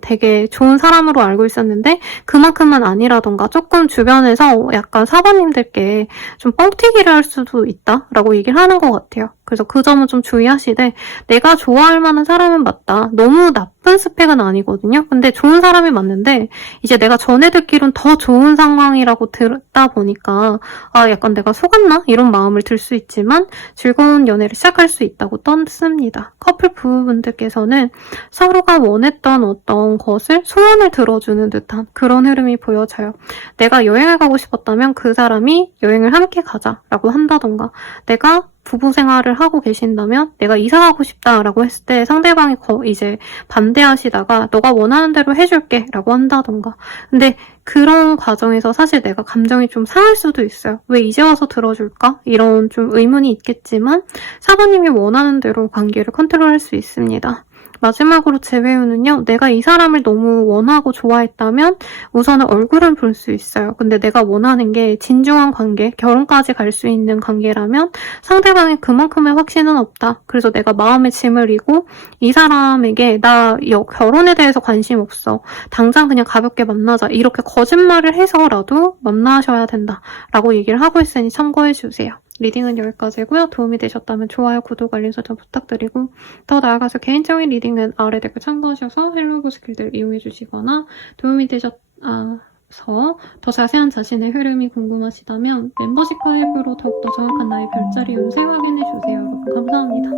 되게 좋은 사람으로 알고 있었는데 그만큼은 아니라던가 조금 주변에서 약간 사모님들께 좀 뻥튀기를 할 수도 있다라고 얘기를 하는 것 같아요. 그래서 그 점은 좀 주의하시되 내가 좋아할 만한 사람은 맞다. 너무 나쁜 스펙은 아니거든요. 근데 좋은 사람이 맞는데 이제 내가 전에 듣기론 더 좋은 상황이라고 들었다 보니까 약간 내가 속았나? 이런 마음을 들 수 있지만 즐거운 연애를 시작할 수 있다고 떴습니다. 커플 부부분들께서는 서로가 원했던 어떤 것을 소원을 들어주는 듯한 그런 흐름이 보여져요. 내가 여행을 가고 싶었다면 그 사람이 여행을 함께 가자라고 한다던가 내가 부부 생활을 하고 계신다면 내가 이사 가고 싶다라고 했을 때 상대방이 이제 반대하시다가 너가 원하는 대로 해줄게 라고 한다던가 근데 그런 과정에서 사실 내가 감정이 좀 상할 수도 있어요. 왜 이제 와서 들어줄까? 이런 좀 의문이 있겠지만 사모님이 원하는 대로 관계를 컨트롤할 수 있습니다. 마지막으로 재회운은요. 내가 이 사람을 너무 원하고 좋아했다면 우선은 얼굴은 볼 수 있어요. 근데 내가 원하는 게 진중한 관계, 결혼까지 갈 수 있는 관계라면 상대방이 그만큼의 확신은 없다. 그래서 내가 마음의 짐을 이고 이 사람에게 나 결혼에 대해서 관심 없어. 당장 그냥 가볍게 만나자. 이렇게 거짓말을 해서라도 만나셔야 된다라고 얘기를 하고 있으니 참고해주세요. 리딩은 여기까지고요. 도움이 되셨다면 좋아요, 구독, 알림 설정 부탁드리고 더 나아가서 개인적인 리딩은 아래 댓글 참고하셔서 헬로우브 스킬들 이용해주시거나 도움이 되셔서 더 자세한 자신의 흐름이 궁금하시다면 멤버십 가입으로 더욱더 정확한 나의 별자리 운세 확인해주세요. 여러분 감사합니다.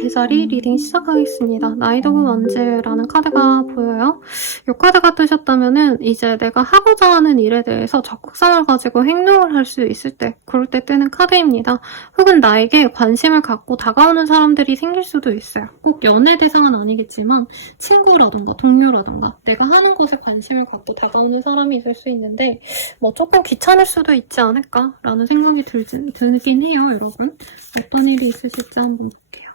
제자리 리딩 시작하겠습니다. 나이드 오브 원즈라는 카드가 보여요. 이 카드가 뜨셨다면은 이제 내가 하고자 하는 일에 대해서 적극성을 가지고 행동을 할 수 있을 때 그럴 때 뜨는 카드입니다. 혹은 나에게 관심을 갖고 다가오는 사람들이 생길 수도 있어요. 꼭 연애 대상은 아니겠지만 친구라던가 동료라던가 내가 하는 것에 관심을 갖고 다가오는 사람이 있을 수 있는데 뭐 조금 귀찮을 수도 있지 않을까라는 생각이 들긴 해요, 여러분. 어떤 일이 있으실지 한번 볼게요.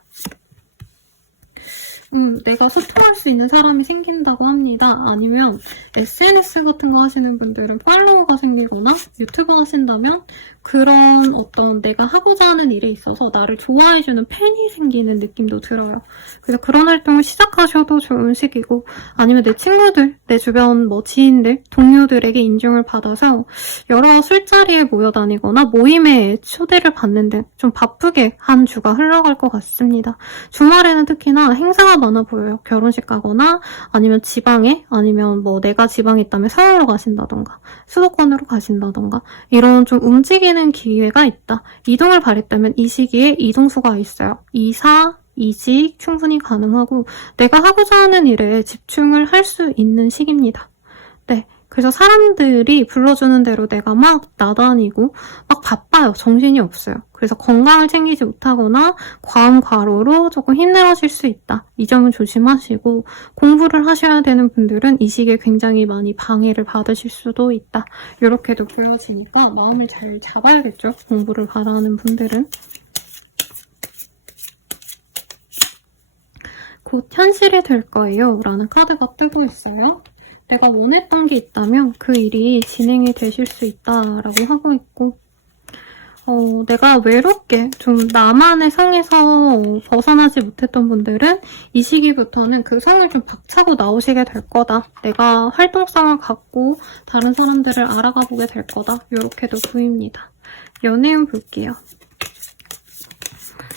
내가 소통할 수 있는 사람이 생긴다고 합니다. 아니면 SNS 같은 거 하시는 분들은 팔로워가 생기거나 유튜브 하신다면 그런 어떤 내가 하고자 하는 일에 있어서 나를 좋아해주는 팬이 생기는 느낌도 들어요. 그래서 그런 활동을 시작하셔도 좋은 시기고, 아니면 내 친구들, 내 주변 뭐 지인들, 동료들에게 인정을 받아서 여러 술자리에 모여다니거나 모임에 초대를 받는 등 좀 바쁘게 한 주가 흘러갈 것 같습니다. 주말에는 특히나 행사가 많아 보여요. 결혼식 가거나 아니면 지방에, 아니면 뭐 내가 지방에 있다면 서울로 가신다던가 수도권으로 가신다던가 이런 좀 움직이는 기회가 있다. 이동을 바랬다면 이 시기에 이동수가 있어요. 이사, 이직 충분히 가능하고 내가 하고자 하는 일에 집중을 할 수 있는 시기입니다. 네. 그래서 사람들이 불러주는 대로 내가 막 나다니고 막 바빠요. 정신이 없어요. 그래서 건강을 챙기지 못하거나 과음 과로로 조금 힘들어질 수 있다. 이 점은 조심하시고, 공부를 하셔야 되는 분들은 이 시기에 굉장히 많이 방해를 받으실 수도 있다. 이렇게도 보여지니까 마음을 잘 잡아야겠죠. 공부를 바라는 분들은. 곧 현실이 될 거예요. 라는 카드가 뜨고 있어요. 내가 원했던 게 있다면 그 일이 진행이 되실 수 있다라고 하고 있고, 내가 외롭게 좀 나만의 성에서 벗어나지 못했던 분들은 이 시기부터는 그 성을 좀 박차고 나오시게 될 거다. 내가 활동성을 갖고 다른 사람들을 알아가 보게 될 거다. 이렇게도 보입니다. 연애운 볼게요.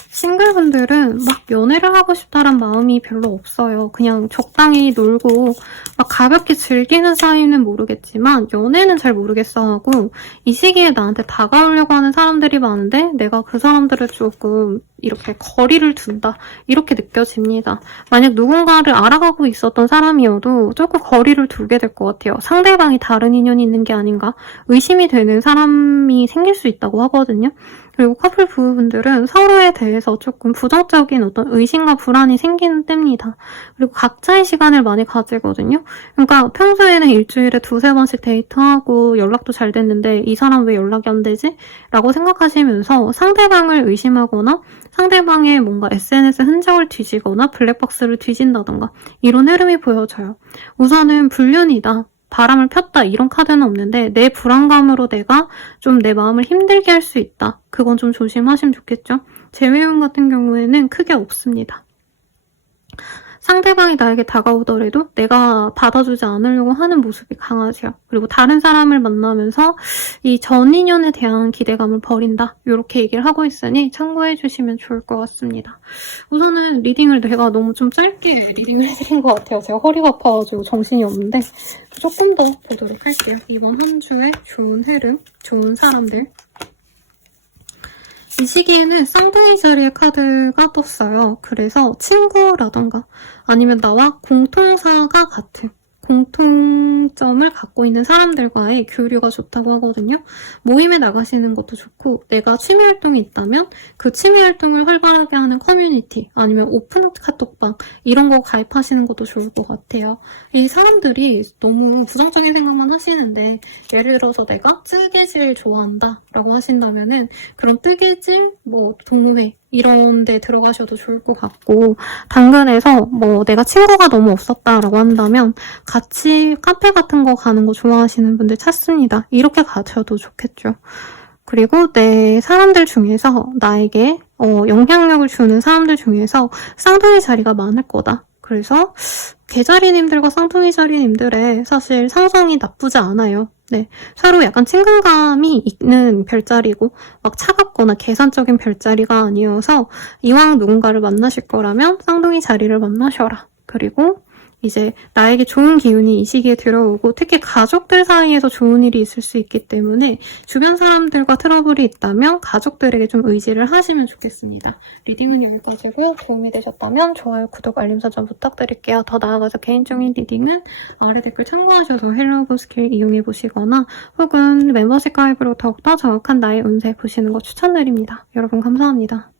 싱글분들은 막 연애를 하고 싶다란 마음이 별로 없어요. 그냥 적당히 놀고 막 가볍게 즐기는 사이는 모르겠지만 연애는 잘 모르겠어 하고, 이 시기에 나한테 다가오려고 하는 사람들이 많은데 내가 그 사람들을 조금 이렇게 거리를 둔다, 이렇게 느껴집니다. 만약 누군가를 알아가고 있었던 사람이어도 조금 거리를 두게 될 것 같아요. 상대방이 다른 인연이 있는 게 아닌가 의심이 되는 사람이 생길 수 있다고 하거든요. 그리고 커플 부부분들은 서로에 대해서 조금 부정적인 어떤 의심과 불안이 생기는 때입니다. 그리고 각자의 시간을 많이 가지거든요. 그러니까 평소에는 일주일에 2-3번씩 데이트하고 연락도 잘 됐는데 이 사람 왜 연락이 안 되지? 라고 생각하시면서 상대방을 의심하거나 상대방의 뭔가 SNS 흔적을 뒤지거나 블랙박스를 뒤진다던가 이런 흐름이 보여져요. 우선은 불륜이다, 바람을 폈다, 이런 카드는 없는데 내 불안감으로 내가 좀 내 마음을 힘들게 할 수 있다. 그건 좀 조심하시면 좋겠죠. 재회운 같은 경우에는 크게 없습니다. 상대방이 나에게 다가오더라도 내가 받아주지 않으려고 하는 모습이 강하세요. 그리고 다른 사람을 만나면서 이 전 인연에 대한 기대감을 버린다, 이렇게 얘기를 하고 있으니 참고해 주시면 좋을 것 같습니다. 우선은 리딩을 내가 너무 좀 짧게 리딩을 해드린 것 같아요. 제가 허리가 아파가지고 정신이 없는데 조금 더 보도록 할게요. 이번 한 주의 좋은 흐름, 좋은 사람들. 이 시기에는 쌍둥이 자리의 카드가 떴어요. 그래서 친구라던가 아니면 나와 공통사가 같은, 공통점을 갖고 있는 사람들과의 교류가 좋다고 하거든요. 모임에 나가시는 것도 좋고, 내가 취미 활동이 있다면 그 취미 활동을 활발하게 하는 커뮤니티, 아니면 오픈 카톡방 이런 거 가입하시는 것도 좋을 것 같아요. 이 사람들이 너무 부정적인 생각만 하시는데, 예를 들어서 내가 뜨개질 좋아한다 라고 하신다면은 그런 뜨개질, 뭐 동호회 이런 데 들어가셔도 좋을 것 같고, 당근에서 뭐 내가 친구가 너무 없었다라고 한다면 같이 카페 같은 거 가는 거 좋아하시는 분들 찾습니다. 이렇게 가셔도 좋겠죠. 그리고 내 사람들 중에서 나에게 영향력을 주는 사람들 중에서 쌍둥이 자리가 많을 거다. 그래서 개자리님들과 쌍둥이 자리님들의 사실 상성이 나쁘지 않아요. 네, 서로 약간 친근감이 있는 별자리고 막 차갑거나 계산적인 별자리가 아니어서 이왕 누군가를 만나실 거라면 쌍둥이 자리를 만나셔라. 그리고 이제 나에게 좋은 기운이 이 시기에 들어오고, 특히 가족들 사이에서 좋은 일이 있을 수 있기 때문에 주변 사람들과 트러블이 있다면 가족들에게 좀 의지를 하시면 좋겠습니다. 리딩은 여기까지고요. 도움이 되셨다면 좋아요, 구독, 알림 설정 부탁드릴게요. 더 나아가서 개인적인 리딩은 아래 댓글 참고하셔서 헬로우 스킬 이용해보시거나 혹은 멤버십 가입으로 더욱더 정확한 나의 운세 보시는 거 추천드립니다. 여러분 감사합니다.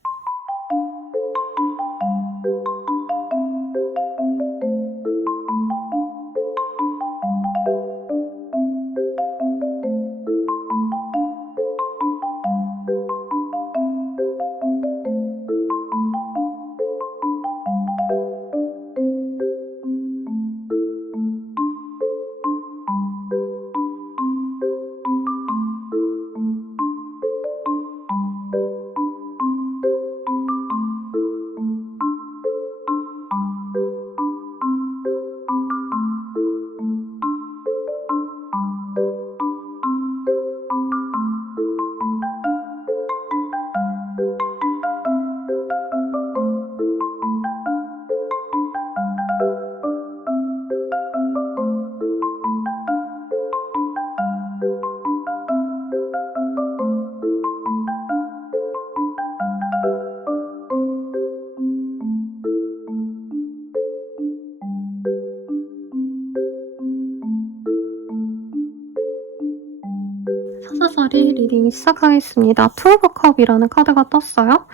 사자자리 리딩 시작하겠습니다. 투 오브 컵이라는 카드가 떴어요.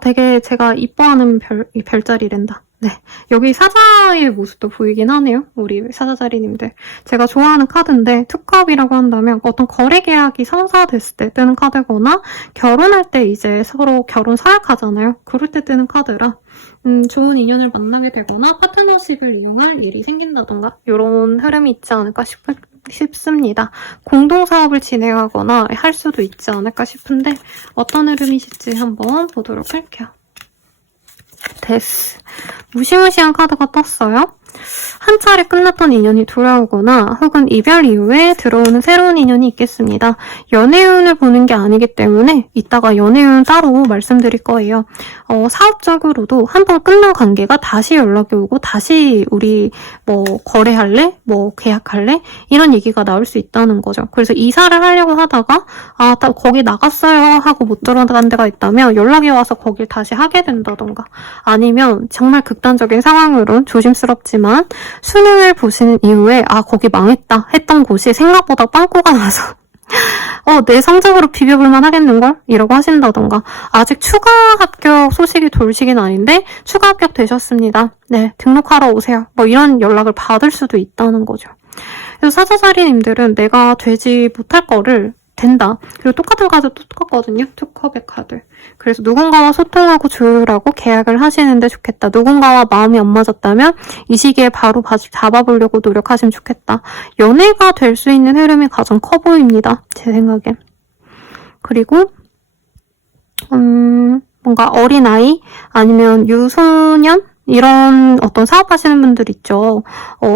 되게 제가 이뻐하는 별자리랜다. 네, 여기 사자의 모습도 보이긴 하네요. 우리 사자자리님들. 제가 좋아하는 카드인데 투컵이라고 한다면 어떤 거래 계약이 성사됐을 때 뜨는 카드거나 결혼할 때 이제 서로 결혼 서약하잖아요. 그럴 때 뜨는 카드라 좋은 인연을 만나게 되거나 파트너십을 이용할 일이 생긴다던가 이런 흐름이 있지 않을까 싶습니다. 공동사업을 진행하거나 할 수도 있지 않을까 싶은데 어떤 흐름이실지 한번 보도록 할게요. 데스. 무시무시한 카드가 떴어요. 한 차례 끝났던 인연이 돌아오거나 혹은 이별 이후에 들어오는 새로운 인연이 있겠습니다. 연애운을 보는 게 아니기 때문에 이따가 연애운 따로 말씀드릴 거예요. 사업적으로도 한 번 끝난 관계가 다시 연락이 오고 다시 우리 뭐 거래할래? 뭐 계약할래? 이런 얘기가 나올 수 있다는 거죠. 그래서 이사를 하려고 하다가 거기 나갔어요 하고 못 들어간 데가 있다면 연락이 와서 거길 다시 하게 된다던가 아니면 정말 극단적인 상황으론 조심스럽지만 수능을 보시는 이후에 거기 망했다 했던 곳이 생각보다 빵꾸가 나서 내 성적으로 비벼볼만 하겠는걸? 이러고 하신다던가 아직 추가 합격 소식이 돌시긴 아닌데 추가 합격 되셨습니다. 네, 등록하러 오세요. 뭐 이런 연락을 받을 수도 있다는 거죠. 그래서 사자자리님들은 내가 되지 못할 거를 된다. 그리고 똑같은 카드 똑같거든요. 투컵의 카드. 그래서 누군가와 소통하고 조율하고 계약을 하시는데 좋겠다. 누군가와 마음이 안 맞았다면 이 시기에 바로 잡아보려고 노력하시면 좋겠다. 연애가 될 수 있는 흐름이 가장 커 보입니다. 제 생각엔. 그리고 뭔가 어린아이 아니면 유소년 이런 어떤 사업하시는 분들 있죠.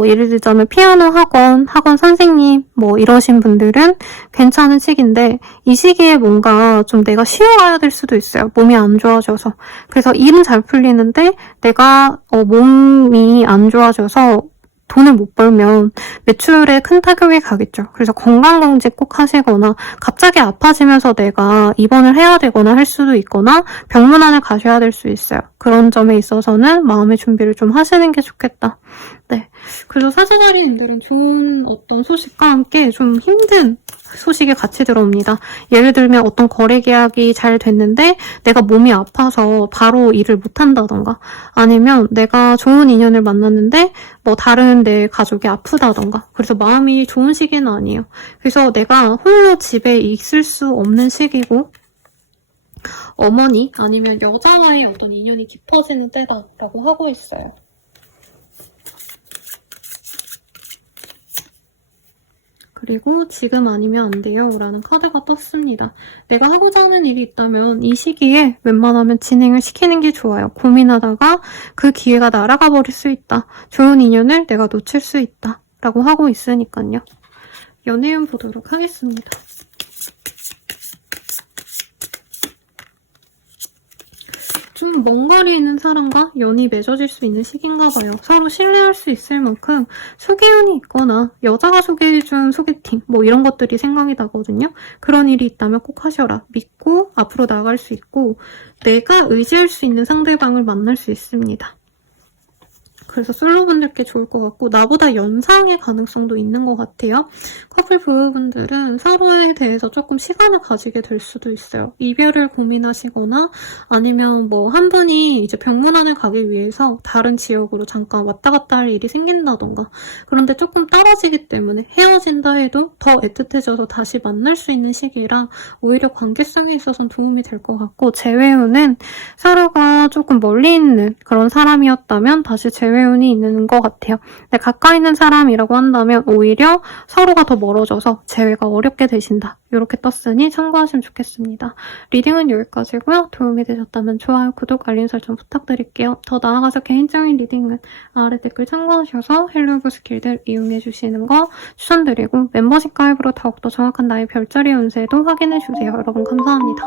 예를 들자면 피아노 학원 선생님 뭐 이러신 분들은 괜찮은 시기인데 이 시기에 뭔가 좀 내가 쉬어가야 될 수도 있어요. 몸이 안 좋아져서. 그래서 일은 잘 풀리는데 내가 몸이 안 좋아져서 돈을 못 벌면 매출에 큰 타격이 가겠죠. 그래서 건강검진 꼭 하시거나 갑자기 아파지면서 내가 입원을 해야 되거나 할 수도 있거나 병문안을 가셔야 될 수 있어요. 그런 점에 있어서는 마음의 준비를 좀 하시는 게 좋겠다. 네. 그래서 사자자리님들은 좋은 어떤 소식과 함께 좀 힘든 소식이 같이 들어옵니다. 예를 들면 어떤 거래 계약이 잘 됐는데 내가 몸이 아파서 바로 일을 못한다던가 아니면 내가 좋은 인연을 만났는데 뭐 다른 내 가족이 아프다던가 그래서 마음이 좋은 시기는 아니에요. 그래서 내가 홀로 집에 있을 수 없는 시기고 어머니 아니면 여자와의 어떤 인연이 깊어지는 때다라고 하고 있어요. 그리고 지금 아니면 안 돼요 라는 카드가 떴습니다. 내가 하고자 하는 일이 있다면 이 시기에 웬만하면 진행을 시키는 게 좋아요. 고민하다가 그 기회가 날아가 버릴 수 있다. 좋은 인연을 내가 놓칠 수 있다. 라고 하고 있으니까요. 연애운 보도록 하겠습니다. 좀 먼 거리에 있는 사람과 연이 맺어질 수 있는 시기인가 봐요. 서로 신뢰할 수 있을 만큼 소개운이 있거나 여자가 소개해준 소개팅 뭐 이런 것들이 생각이 나거든요. 그런 일이 있다면 꼭 하셔라. 믿고 앞으로 나아갈 수 있고 내가 의지할 수 있는 상대방을 만날 수 있습니다. 그래서 솔로분들께 좋을 것 같고 나보다 연상의 가능성도 있는 것 같아요. 커플 부부분들은 서로에 대해서 조금 시간을 가지게 될 수도 있어요. 이별을 고민하시거나 아니면 뭐 한 분이 이제 병문안을 가기 위해서 다른 지역으로 잠깐 왔다 갔다 할 일이 생긴다던가 그런데 조금 떨어지기 때문에 헤어진다 해도 더 애틋해져서 다시 만날 수 있는 시기라 오히려 관계성에 있어서는 도움이 될 것 같고 재회운은 서로가 조금 멀리 있는 그런 사람이었다면 다시 재회운이 있는 것 같아요. 근데 가까이 있는 사람이라고 한다면 오히려 서로가 더 멀어져서 재회가 어렵게 되신다. 이렇게 떴으니 참고하시면 좋겠습니다. 리딩은 여기까지고요. 도움이 되셨다면 좋아요, 구독, 알림 설정 부탁드릴게요. 더 나아가서 개인적인 리딩은 아래 댓글 참고하셔서 헬로브 스킬들 이용해주시는 거 추천드리고 멤버십 가입으로 더욱더 정확한 나의 별자리 운세도 확인해주세요. 여러분 감사합니다.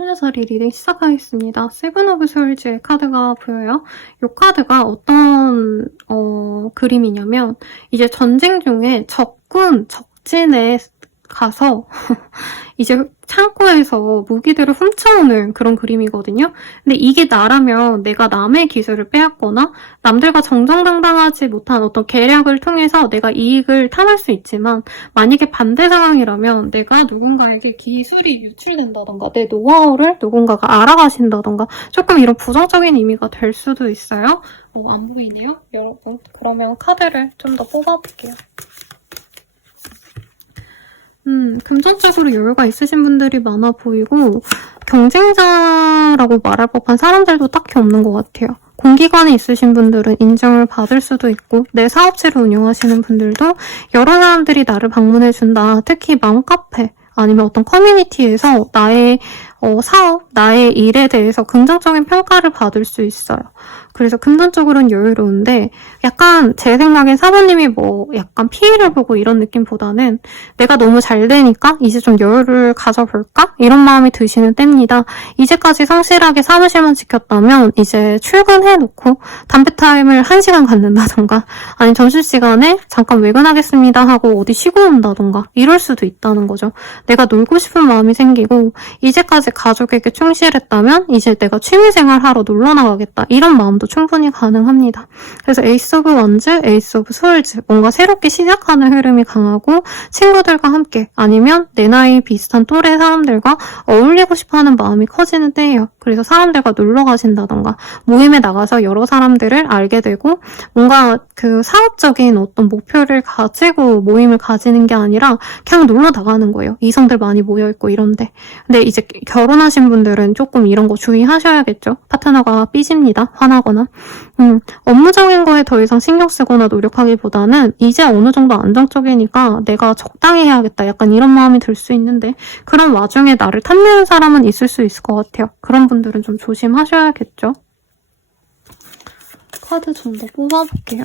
소녀자리 리딩 시작하겠습니다. 세븐 오브 소울즈의 카드가 보여요. 이 카드가 어떤 그림이냐면 이제 전쟁 중에 적군, 적진에 가서 이제 창고에서 무기들을 훔쳐오는 그런 그림이거든요. 근데 이게 나라면 내가 남의 기술을 빼앗거나 남들과 정정당당하지 못한 어떤 계략을 통해서 내가 이익을 탐할 수 있지만 만약에 반대 상황이라면 내가 누군가에게 기술이 유출된다던가 내 노하우를 누군가가 알아가신다던가 조금 이런 부정적인 의미가 될 수도 있어요. 안 보이네요, 여러분? 그러면 카드를 좀 더 뽑아볼게요. 금전적으로 여유가 있으신 분들이 많아 보이고 경쟁자라고 말할 법한 사람들도 딱히 없는 것 같아요. 공기관에 있으신 분들은 인정을 받을 수도 있고 내 사업체를 운영하시는 분들도 여러 사람들이 나를 방문해준다. 특히 맘카페 아니면 어떤 커뮤니티에서 나의 사업, 나의 일에 대해서 긍정적인 평가를 받을 수 있어요. 그래서 금전적으로는 여유로운데 약간 제 생각엔 사모님이 뭐 약간 피해를 보고 이런 느낌보다는 내가 너무 잘 되니까 이제 좀 여유를 가져볼까? 이런 마음이 드시는 때입니다. 이제까지 성실하게 사무실만 지켰다면 이제 출근해놓고 담배 타임을 1시간 갖는다던가 아니 점심시간에 잠깐 외근하겠습니다 하고 어디 쉬고 온다던가 이럴 수도 있다는 거죠. 내가 놀고 싶은 마음이 생기고 이제까지 가족에게 충실했다면 이제 내가 취미생활 하러 놀러 나가겠다 이런 마음도 충분히 가능합니다. 그래서 에이스 오브 원즈, 에이스 오브 소울즈 뭔가 새롭게 시작하는 흐름이 강하고 친구들과 함께 아니면 내 나이 비슷한 또래 사람들과 어울리고 싶어하는 마음이 커지는 때예요. 그래서 사람들과 놀러 가신다던가 모임에 나가서 여러 사람들을 알게 되고 뭔가 그 사업적인 어떤 목표를 가지고 모임을 가지는 게 아니라 그냥 놀러 나가는 거예요. 이성들 많이 모여있고 이런데. 근데 이제 결혼하신 분들은 조금 이런 거 주의하셔야겠죠. 파트너가 삐집니다. 화나거나. 업무적인 거에 더 이상 신경 쓰거나 노력하기보다는 이제 어느 정도 안정적이니까 내가 적당히 해야겠다. 약간 이런 마음이 들 수 있는데 그런 와중에 나를 탐내는 사람은 있을 수 있을 것 같아요. 그런 분들은 좀 조심하셔야겠죠. 카드 좀 더 뽑아볼게요.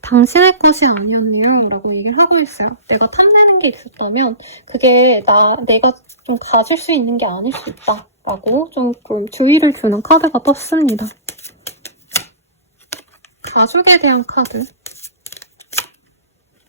당신의 것이 아니었네요 라고 얘기를 하고 있어요. 내가 탐내는 게 있었다면 그게 내가 좀 가질 수 있는 게 아닐 수 있다 라고 좀 주의를 주는 카드가 떴습니다. 가족에 대한 카드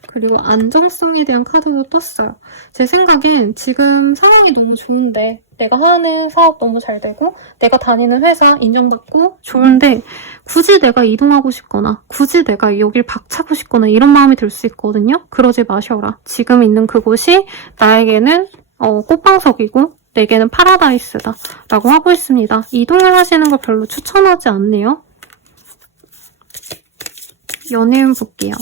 그리고 안정성에 대한 카드도 떴어요. 제 생각엔 지금 상황이 너무 좋은데 내가 하는 사업 너무 잘 되고 내가 다니는 회사 인정받고 좋은데 굳이 내가 이동하고 싶거나 굳이 내가 여길 박차고 싶거나 이런 마음이 들 수 있거든요. 그러지 마셔라. 지금 있는 그곳이 나에게는 꽃방석이고 내게는 파라다이스다 라고 하고 있습니다. 이동을 하시는 걸 별로 추천하지 않네요. 연애운 볼게요.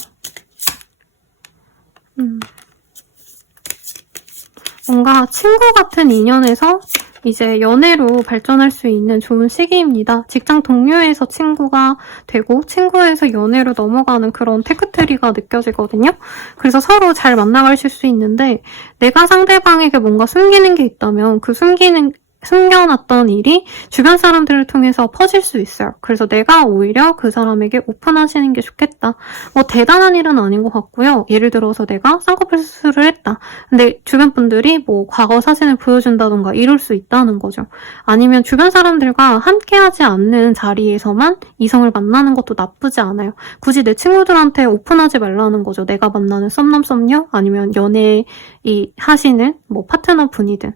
뭔가 친구 같은 인연에서 이제 연애로 발전할 수 있는 좋은 시기입니다. 직장 동료에서 친구가 되고 친구에서 연애로 넘어가는 그런 테크트리가 느껴지거든요. 그래서 서로 잘 만나가실 수 있는데 내가 상대방에게 뭔가 숨기는 게 있다면 그 숨겨놨던 일이 주변 사람들을 통해서 퍼질 수 있어요. 그래서 내가 오히려 그 사람에게 오픈하시는 게 좋겠다. 뭐 대단한 일은 아닌 것 같고요. 예를 들어서 내가 쌍꺼풀 수술을 했다. 근데 주변 분들이 뭐 과거 사진을 보여준다던가 이럴 수 있다는 거죠. 아니면 주변 사람들과 함께하지 않는 자리에서만 이성을 만나는 것도 나쁘지 않아요. 굳이 내 친구들한테 오픈하지 말라는 거죠. 내가 만나는 썸남 썸녀 아니면 연애 하시는 뭐 파트너 분이든.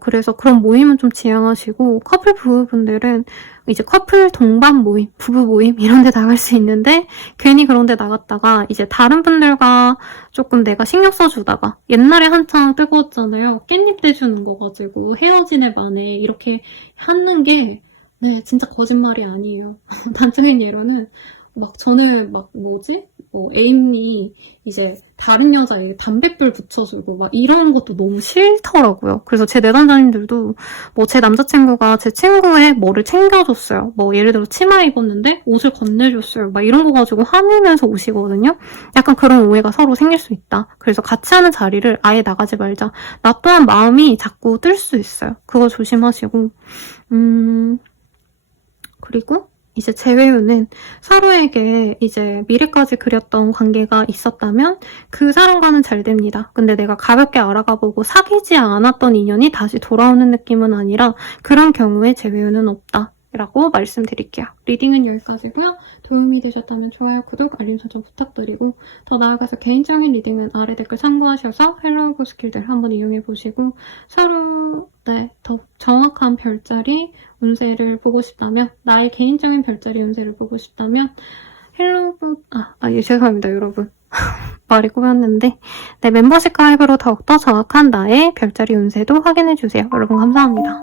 그래서 그런 모임은 좀 지양하시고 커플 부부분들은 이제 커플 동반 모임, 부부 모임 이런 데 나갈 수 있는데 괜히 그런 데 나갔다가 이제 다른 분들과 조금 내가 신경 써주다가 옛날에 한창 뜨거웠잖아요. 깻잎 떼주는 거 가지고 헤어진 애 만에 이렇게 하는 게 네, 진짜 거짓말이 아니에요. 단적인 예로는 저는 애인이 이제 다른 여자에게 담뱃불 붙여주고 막 이런 것도 너무 싫더라고요. 그래서 제 내담자님들도 제 남자친구가 제 친구의 뭐를 챙겨줬어요. 예를 들어 치마 입었는데 옷을 건네줬어요. 막 이런 거 가지고 화내면서 오시거든요. 약간 그런 오해가 서로 생길 수 있다. 그래서 같이 하는 자리를 아예 나가지 말자. 나 또한 마음이 자꾸 뜰 수 있어요. 그거 조심하시고 그리고 이제 재회유는 서로에게 이제 미래까지 그렸던 관계가 있었다면 그 사람과는 잘 됩니다. 근데 내가 가볍게 알아가보고 사귀지 않았던 인연이 다시 돌아오는 느낌은 아니라 그런 경우에 재회유는 없다. 라고 말씀드릴게요. 리딩은 여기까지고요. 도움이 되셨다면 좋아요, 구독, 알림 설정 부탁드리고 더 나아가서 개인적인 리딩은 아래 댓글 참고하셔서 헬로우 보스킬들 한번 이용해보시고 서로 더 정확한 별자리 운세를 보고 싶다면 나의 개인적인 별자리 운세를 보고 싶다면 죄송합니다 여러분. 말이 꼬였는데 멤버십 가입으로 더욱더 정확한 나의 별자리 운세도 확인해주세요. 여러분 감사합니다.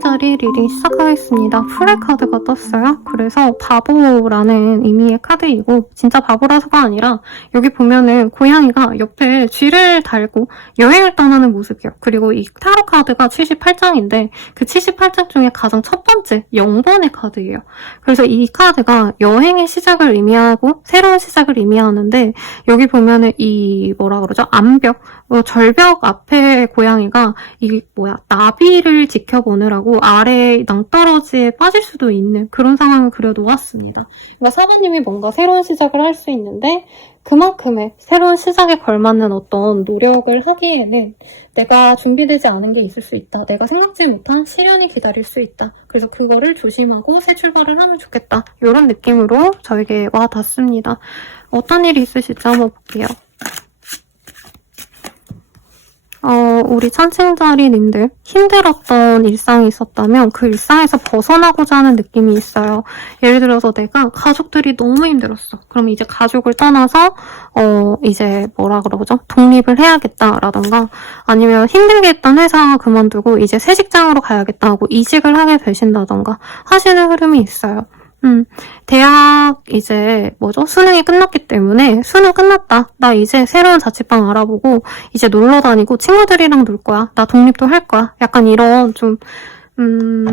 자리 리딩 시작하겠습니다. 풀의 카드가 떴어요. 그래서 바보라는 의미의 카드이고 진짜 바보라서가 아니라 여기 보면은 고양이가 옆에 쥐를 달고 여행을 떠나는 모습이에요. 그리고 이 타로 카드가 78장인데 그 78장 중에 가장 첫 번째 0번의 카드예요. 그래서 이 카드가 여행의 시작을 의미하고 새로운 시작을 의미하는데 여기 보면은 이 암벽, 절벽 앞에 고양이가 나비를 지켜보느라고 아래 낭떠러지에 빠질 수도 있는 그런 상황을 그려놓았습니다. 그러니까 사모님이 뭔가 새로운 시작을 할 수 있는데 그만큼의 새로운 시작에 걸맞는 어떤 노력을 하기에는 내가 준비되지 않은 게 있을 수 있다. 내가 생각지 못한 시련이 기다릴 수 있다. 그래서 그거를 조심하고 새 출발을 하면 좋겠다. 이런 느낌으로 저에게 와 닿습니다. 어떤 일이 있으실지 한번 볼게요. 우리 찬칭자리님들 힘들었던 일상이 있었다면 그 일상에서 벗어나고자 하는 느낌이 있어요. 예를 들어서 내가 가족들이 너무 힘들었어. 그럼 이제 가족을 떠나서 이제 독립을 해야겠다라던가 아니면 힘들게 했던 회사 그만두고 이제 새 직장으로 가야겠다 하고 이직을 하게 되신다던가 하시는 흐름이 있어요. 대학 수능이 끝났기 때문에 수능 끝났다. 나 이제 새로운 자취방 알아보고 이제 놀러 다니고 친구들이랑 놀 거야. 나 독립도 할 거야. 약간 이런 좀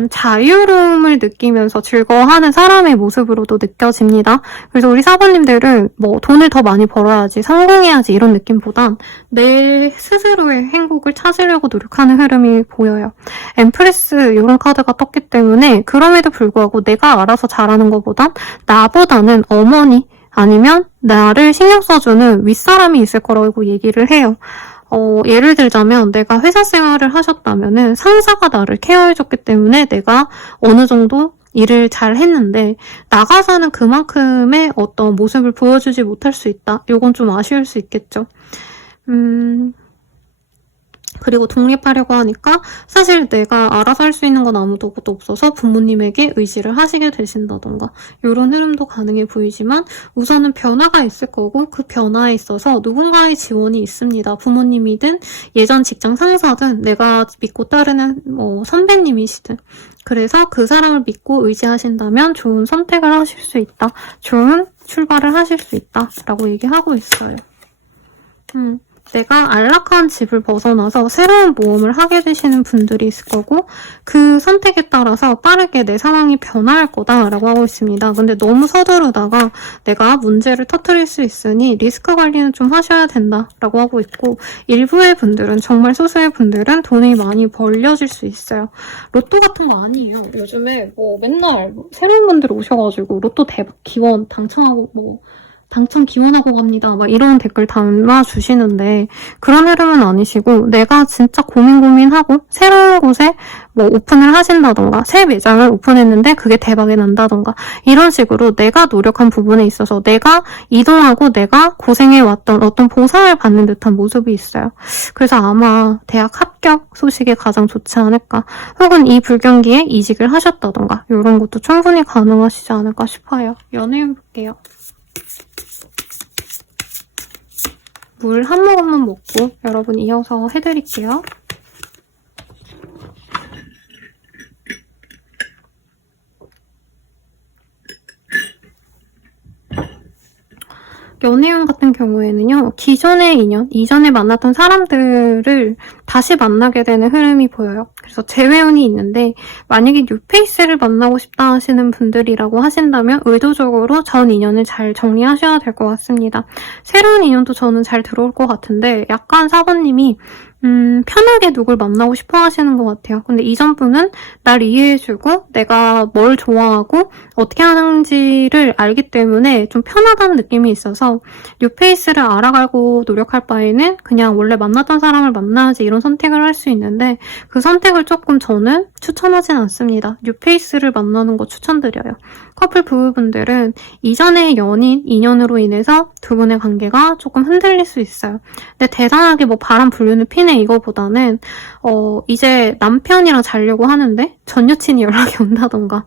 자유로움을 느끼면서 즐거워하는 사람의 모습으로도 느껴집니다. 그래서 우리 사부님들은 돈을 더 많이 벌어야지, 성공해야지 이런 느낌보단 내 스스로의 행복을 찾으려고 노력하는 흐름이 보여요. 엠프레스 이런 카드가 떴기 때문에 그럼에도 불구하고 내가 알아서 잘하는 것보단 나보다는 어머니 아니면 나를 신경 써주는 윗사람이 있을 거라고 얘기를 해요. 예를 들자면 내가 회사 생활을 하셨다면은 상사가 나를 케어해줬기 때문에 내가 어느 정도 일을 잘 했는데 나가서는 그만큼의 어떤 모습을 보여주지 못할 수 있다. 이건 좀 아쉬울 수 있겠죠. 그리고 독립하려고 하니까 사실 내가 알아서 할 수 있는 건 아무도 없어서 부모님에게 의지를 하시게 되신다던가 이런 흐름도 가능해 보이지만 우선은 변화가 있을 거고 그 변화에 있어서 누군가의 지원이 있습니다. 부모님이든 예전 직장 상사든 내가 믿고 따르는 선배님이시든 그래서 그 사람을 믿고 의지하신다면 좋은 선택을 하실 수 있다. 좋은 출발을 하실 수 있다. 라고 얘기하고 있어요. 내가 안락한 집을 벗어나서 새로운 모험을 하게 되시는 분들이 있을 거고 그 선택에 따라서 빠르게 내 상황이 변화할 거다라고 하고 있습니다. 근데 너무 서두르다가 내가 문제를 터뜨릴 수 있으니 리스크 관리는 좀 하셔야 된다라고 하고 있고 일부의 분들은 정말 소수의 분들은 돈이 많이 벌려질 수 있어요. 로또 같은 거 아니에요. 요즘에 맨날 새로운 분들 오셔가지고 로또 대박 기원 당첨하고 당첨 기원하고 갑니다. 이런 댓글 담아주시는데 그런 흐름은 아니시고 내가 진짜 고민하고 새로운 곳에 오픈을 하신다던가 새 매장을 오픈했는데 그게 대박이 난다던가 이런 식으로 내가 노력한 부분에 있어서 내가 이동하고 내가 고생해왔던 어떤 보상을 받는 듯한 모습이 있어요. 그래서 아마 대학 합격 소식이 가장 좋지 않을까 혹은 이 불경기에 이직을 하셨다던가 이런 것도 충분히 가능하시지 않을까 싶어요. 연애해볼게요. 물 한 모금만 먹고 여러분 이어서 해드릴게요. 연애운 같은 경우에는요, 기존의 인연, 이전에 만났던 사람들을 다시 만나게 되는 흐름이 보여요. 그래서 재회운이 있는데, 만약에 뉴페이스를 만나고 싶다 하시는 분들이라고 하신다면 의도적으로 전 인연을 잘 정리하셔야 될 것 같습니다. 새로운 인연도 저는 잘 들어올 것 같은데, 약간 사번님이 편하게 누굴 만나고 싶어 하시는 것 같아요. 근데 이전 분은 날 이해해주고 내가 뭘 좋아하고 어떻게 하는지를 알기 때문에 좀 편하다는 느낌이 있어서 뉴페이스를 알아가고 노력할 바에는 그냥 원래 만났던 사람을 만나야지 이런 선택을 할 수 있는데 그 선택을 조금 저는 추천하진 않습니다. 뉴페이스를 만나는 거 추천드려요. 커플 부부분들은 이전의 연인, 인연으로 인해서 두 분의 관계가 조금 흔들릴 수 있어요. 근데 대단하게 뭐 바람 불류는 피네 이거보다는 이제 남편이랑 자려고 하는데 전 여친이 연락이 온다던가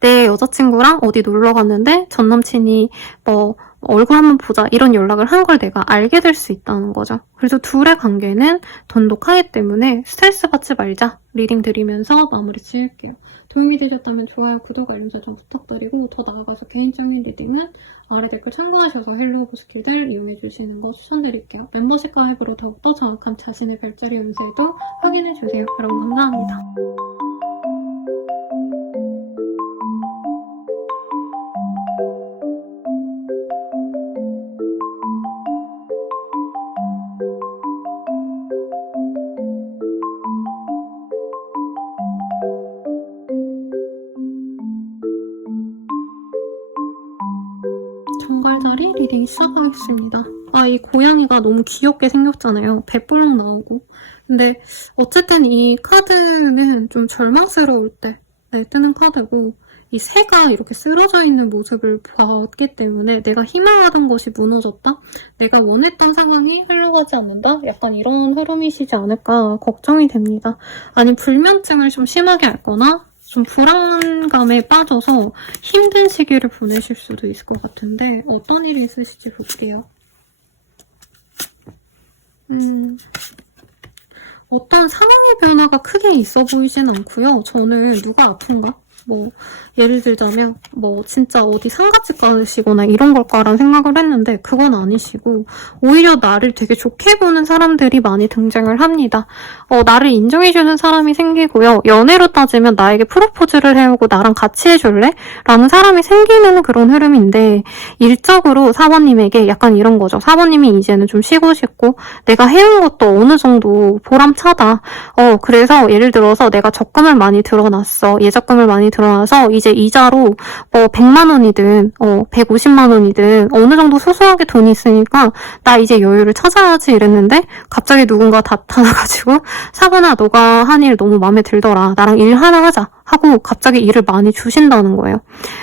내 여자친구랑 어디 놀러 갔는데 전 남친이 뭐 얼굴 한번 보자 이런 연락을 한 걸 내가 알게 될 수 있다는 거죠. 그래서 둘의 관계는 돈독하기 때문에 스트레스 받지 말자 리딩 드리면서 마무리 지을게요. 도움이 되셨다면 좋아요, 구독, 알림 설정 부탁드리고 더 나아가서 개인적인 리딩은 아래 댓글 참고하셔서 헬로우 스킬들 이용해주시는 거 추천드릴게요. 멤버십 가입으로 더욱더 정확한 자신의 별자리 운세도 확인해주세요. 여러분 감사합니다. 정갈자리 리딩 시작하겠습니다. 이 고양이가 너무 귀엽게 생겼잖아요. 배볼록 나오고. 근데 어쨌든 이 카드는 좀 절망스러울 때 뜨는 카드고 이 새가 이렇게 쓰러져 있는 모습을 봤기 때문에 내가 희망하던 것이 무너졌다? 내가 원했던 상황이 흘러가지 않는다? 약간 이런 흐름이시지 않을까 걱정이 됩니다. 아니면 불면증을 좀 심하게 앓거나 좀 불안감에 빠져서 힘든 시기를 보내실 수도 있을 것 같은데 어떤 일이 있으실지 볼게요. 어떤 상황의 변화가 크게 있어 보이진 않고요. 저는 누가 아픈가? 뭐 예를 들자면 뭐 진짜 어디 상가집 가시거나 이런 걸까라는 생각을 했는데 그건 아니시고 오히려 나를 되게 좋게 보는 사람들이 많이 등장을 합니다. 나를 인정해주는 사람이 생기고요. 연애로 따지면 나에게 프로포즈를 해오고 나랑 같이 해줄래? 라는 사람이 생기는 그런 흐름인데 일적으로 사번님에게 약간 이런 거죠. 사번님이 이제는 좀 쉬고 싶고 내가 해온 것도 어느 정도 보람차다. 그래서 예를 들어서 내가 적금을 많이 들어놨어. 예적금을 많이 들어놔서 이제 이자로 100만 원이든 150만 원이든 어느 정도 소소하게 돈이 있으니까 나 이제 여유를 찾아야지 이랬는데 갑자기 누군가 나타나가지고 사번아 너가 한 일 너무 마음에 들더라. 나랑 일 하나 하자. 하고 갑자기 일을 많이 주신다는 거예요.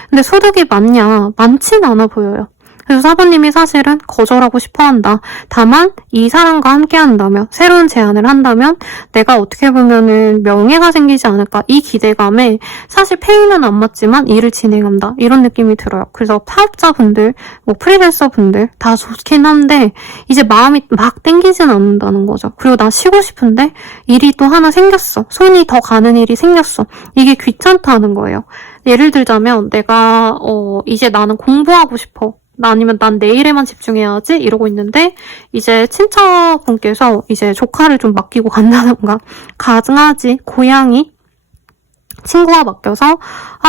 근데 소득이 많냐? 많진 않아 보여요. 그래서 사부님이 사실은 거절하고 싶어 한다. 다만 이 사람과 함께 한다면 새로운 제안을 한다면 내가 어떻게 보면은 명예가 생기지 않을까 이 기대감에 사실 페이는 안 맞지만 일을 진행한다 이런 느낌이 들어요. 그래서 파업자분들 뭐 프리랜서분들 다 좋긴 한데 이제 마음이 막 땡기진 않는다는 거죠. 그리고 나 쉬고 싶은데 일이 또 하나 생겼어. 손이 더 가는 일이 생겼어. 이게 귀찮다는 거예요. 예를 들자면 내가 이제 나는 공부하고 싶어. 아니면 난 내일에만 집중해야지 이러고 있는데 이제 친척분께서 이제 조카를 좀 맡기고 간다던가 강아지, 고양이 친구가 맡겨서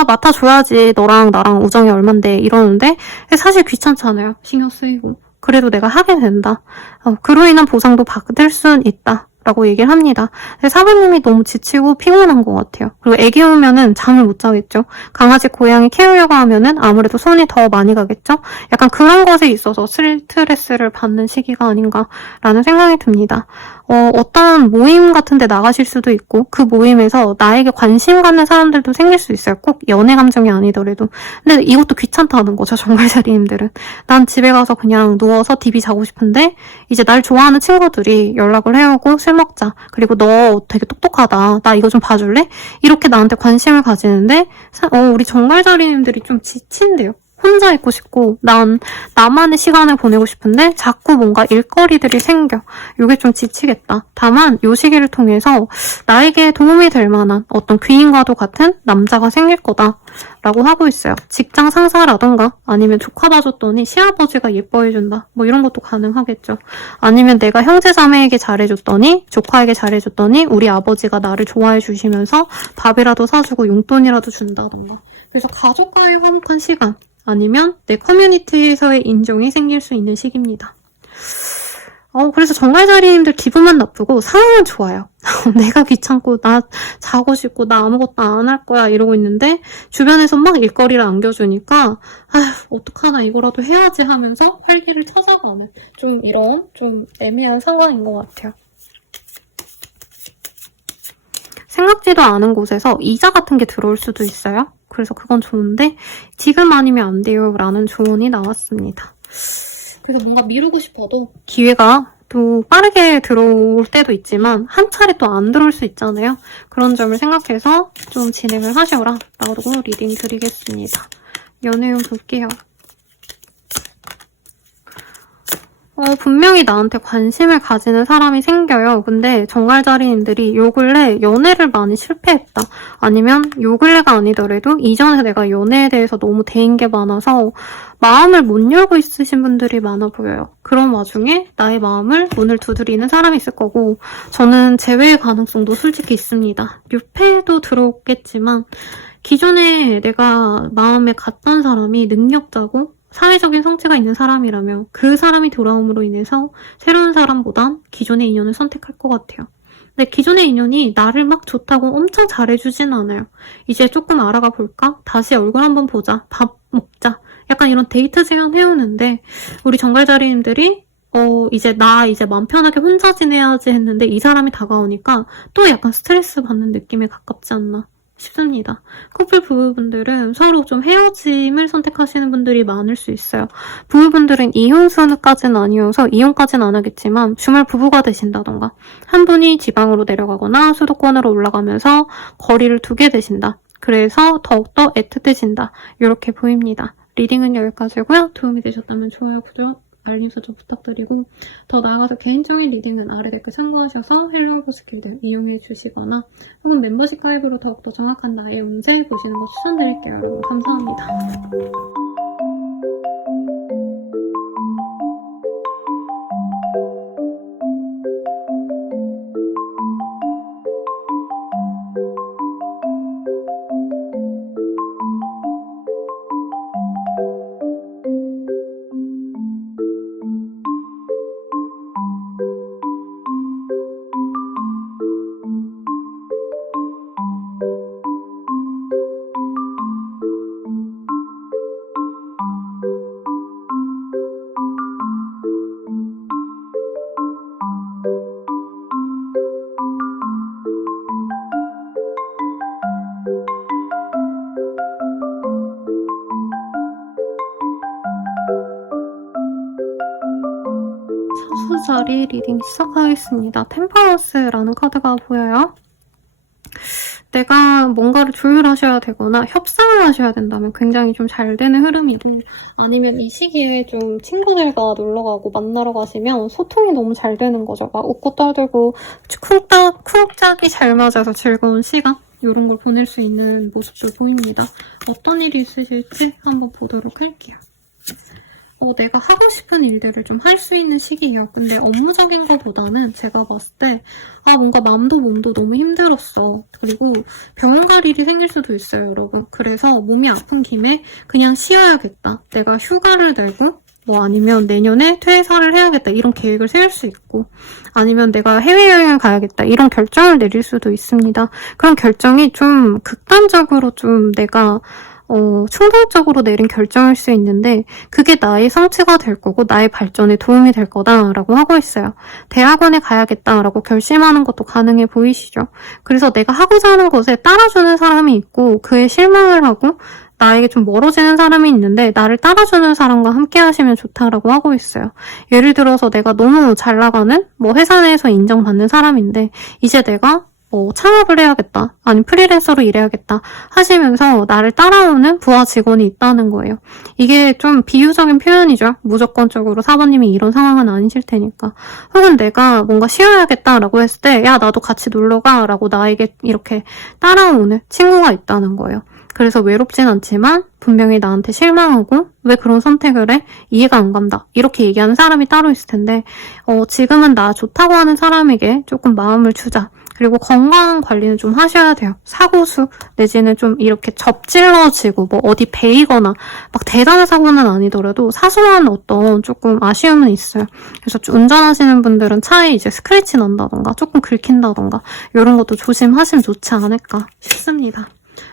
맡아줘야지 너랑 나랑 우정이 얼만데 이러는데 사실 귀찮잖아요. 신경 쓰이고 그래도 내가 하게 된다. 그로 인한 보상도 받을 순 있다. 라고 얘기를 합니다. 사부님이 너무 지치고 피곤한 것 같아요. 그리고 애기 오면은 잠을 못 자겠죠. 강아지, 고양이 키우려고 하면은 아무래도 손이 더 많이 가겠죠. 약간 그런 것에 있어서 스트레스를 받는 시기가 아닌가라는 생각이 듭니다. 어떤 모임 같은 데 나가실 수도 있고 그 모임에서 나에게 관심 갖는 사람들도 생길 수 있어요. 꼭 연애 감정이 아니더라도. 근데 이것도 귀찮다는 거죠. 정갈자리님들은. 난 집에 가서 그냥 누워서 DB 자고 싶은데 이제 날 좋아하는 친구들이 연락을 해오고 술 먹자. 그리고 너 되게 똑똑하다. 나 이거 좀 봐줄래? 이렇게 나한테 관심을 가지는데 우리 정갈자리님들이 좀 지친대요. 혼자 있고 싶고 난 나만의 시간을 보내고 싶은데 자꾸 뭔가 일거리들이 생겨. 이게 좀 지치겠다. 다만 이 시기를 통해서 나에게 도움이 될 만한 어떤 귀인과도 같은 남자가 생길 거다 라고 하고 있어요. 직장 상사라던가 아니면 조카 봐줬더니 시아버지가 예뻐해준다. 뭐 이런 것도 가능하겠죠. 아니면 내가 형제 자매에게 잘해줬더니 조카에게 잘해줬더니 우리 아버지가 나를 좋아해 주시면서 밥이라도 사주고 용돈이라도 준다던가. 그래서 가족과의 화목한 시간 아니면 내 커뮤니티에서의 인정이 생길 수 있는 시기입니다. 그래서 정갈자리님들 기분만 나쁘고 상황은 좋아요. 내가 귀찮고 나 자고 싶고 나 아무것도 안 할 거야 이러고 있는데 주변에서 막 일거리를 안겨주니까 어떡하나 이거라도 해야지 하면서 활기를 찾아가는 좀 이런 좀 애매한 상황인 것 같아요. 생각지도 않은 곳에서 이자 같은 게 들어올 수도 있어요. 그래서 그건 좋은데 지금 아니면 안 돼요 라는 조언이 나왔습니다. 그래서 뭔가 미루고 싶어도 기회가 또 빠르게 들어올 때도 있지만 한 차례 또 안 들어올 수 있잖아요. 그런 점을 생각해서 좀 진행을 하셔라 라고 리딩 드리겠습니다. 연애운 볼게요. 분명히 나한테 관심을 가지는 사람이 생겨요. 근데 정갈자리님들이 요 근래 연애를 많이 실패했다. 아니면 요 근래가 아니더라도 이전에 내가 연애에 대해서 너무 대인 게 많아서 마음을 못 열고 있으신 분들이 많아 보여요. 그런 와중에 나의 마음을 문을 두드리는 사람이 있을 거고 저는 재회의 가능성도 솔직히 있습니다. 유패도 들어오겠지만 기존에 내가 마음에 갔던 사람이 능력자고 사회적인 성취가 있는 사람이라면 그 사람이 돌아옴으로 인해서 새로운 사람보단 기존의 인연을 선택할 것 같아요. 근데 기존의 인연이 나를 막 좋다고 엄청 잘해주진 않아요. 이제 조금 알아가 볼까? 다시 얼굴 한번 보자. 밥 먹자. 약간 이런 데이트 제한 해오는데 우리 정갈자리님들이 이제 마음 편하게 혼자 지내야지 했는데 이 사람이 다가오니까 또 약간 스트레스 받는 느낌에 가깝지 않나 싶습니다. 커플 부부분들은 서로 좀 헤어짐을 선택하시는 분들이 많을 수 있어요. 부부분들은 이혼수까지는 아니어서 이혼까지는 안 하겠지만 주말 부부가 되신다던가 한 분이 지방으로 내려가거나 수도권으로 올라가면서 거리를 두게 되신다. 그래서 더욱더 애틋해진다. 이렇게 보입니다. 리딩은 여기까지고요. 도움이 되셨다면 좋아요, 구독, 알림 설정 부탁드리고 더 나아가서 개인적인 리딩은 아래 댓글 참고하셔서 헬로우브 스킬들 이용해 주시거나 혹은 멤버십 가입으로 더욱더 정확한 나의 운세 보시는 거 추천드릴게요. 여러분 감사합니다. 자리 리딩 시작하겠습니다. 템퍼런스라는 카드가 보여요. 내가 뭔가를 조율하셔야 되거나 협상을 하셔야 된다면 굉장히 좀 잘 되는 흐름이고 아니면 이 시기에 좀 친구들과 놀러가고 만나러 가시면 소통이 너무 잘 되는 거죠. 막 웃고 떠들고 쿵짝이 잘 맞아서 즐거운 시간 이런 걸 보낼 수 있는 모습도 보입니다. 어떤 일이 있으실지 한번 보도록 할게요. 내가 하고 싶은 일들을 좀 할 수 있는 시기예요. 근데 업무적인 거보다는 제가 봤을 때 뭔가 마음도 몸도 너무 힘들었어. 그리고 병원 갈 일이 생길 수도 있어요, 여러분. 그래서 몸이 아픈 김에 그냥 쉬어야겠다. 내가 휴가를 내고 아니면 내년에 퇴사를 해야겠다. 이런 계획을 세울 수 있고 아니면 내가 해외여행을 가야겠다. 이런 결정을 내릴 수도 있습니다. 그런 결정이 좀 극단적으로 좀 내가 충동적으로 내린 결정일 수 있는데 그게 나의 성취가 될 거고 나의 발전에 도움이 될 거다라고 하고 있어요. 대학원에 가야겠다라고 결심하는 것도 가능해 보이시죠? 그래서 내가 하고자 하는 것에 따라주는 사람이 있고 그에 실망을 하고 나에게 좀 멀어지는 사람이 있는데 나를 따라주는 사람과 함께 하시면 좋다라고 하고 있어요. 예를 들어서 내가 너무 잘 나가는 회사 내에서 인정받는 사람인데 이제 내가 창업을 해야겠다, 아니면 프리랜서로 일해야겠다 하시면서 나를 따라오는 부하 직원이 있다는 거예요. 이게 좀 비유적인 표현이죠. 무조건적으로 사모님이 이런 상황은 아니실 테니까. 혹은 내가 뭔가 쉬어야겠다라고 했을 때 야, 나도 같이 놀러가 라고 나에게 이렇게 따라오는 친구가 있다는 거예요. 그래서 외롭진 않지만 분명히 나한테 실망하고 왜 그런 선택을 해? 이해가 안 간다. 이렇게 얘기하는 사람이 따로 있을 텐데 지금은 나 좋다고 하는 사람에게 조금 마음을 주자. 그리고 건강 관리는 좀 하셔야 돼요. 사고수 내지는 좀 이렇게 접질러지고 뭐 어디 베이거나 막 대단한 사고는 아니더라도 사소한 어떤 조금 아쉬움은 있어요. 그래서 운전하시는 분들은 차에 이제 스크래치 난다던가 조금 긁힌다던가 이런 것도 조심하시면 좋지 않을까 싶습니다.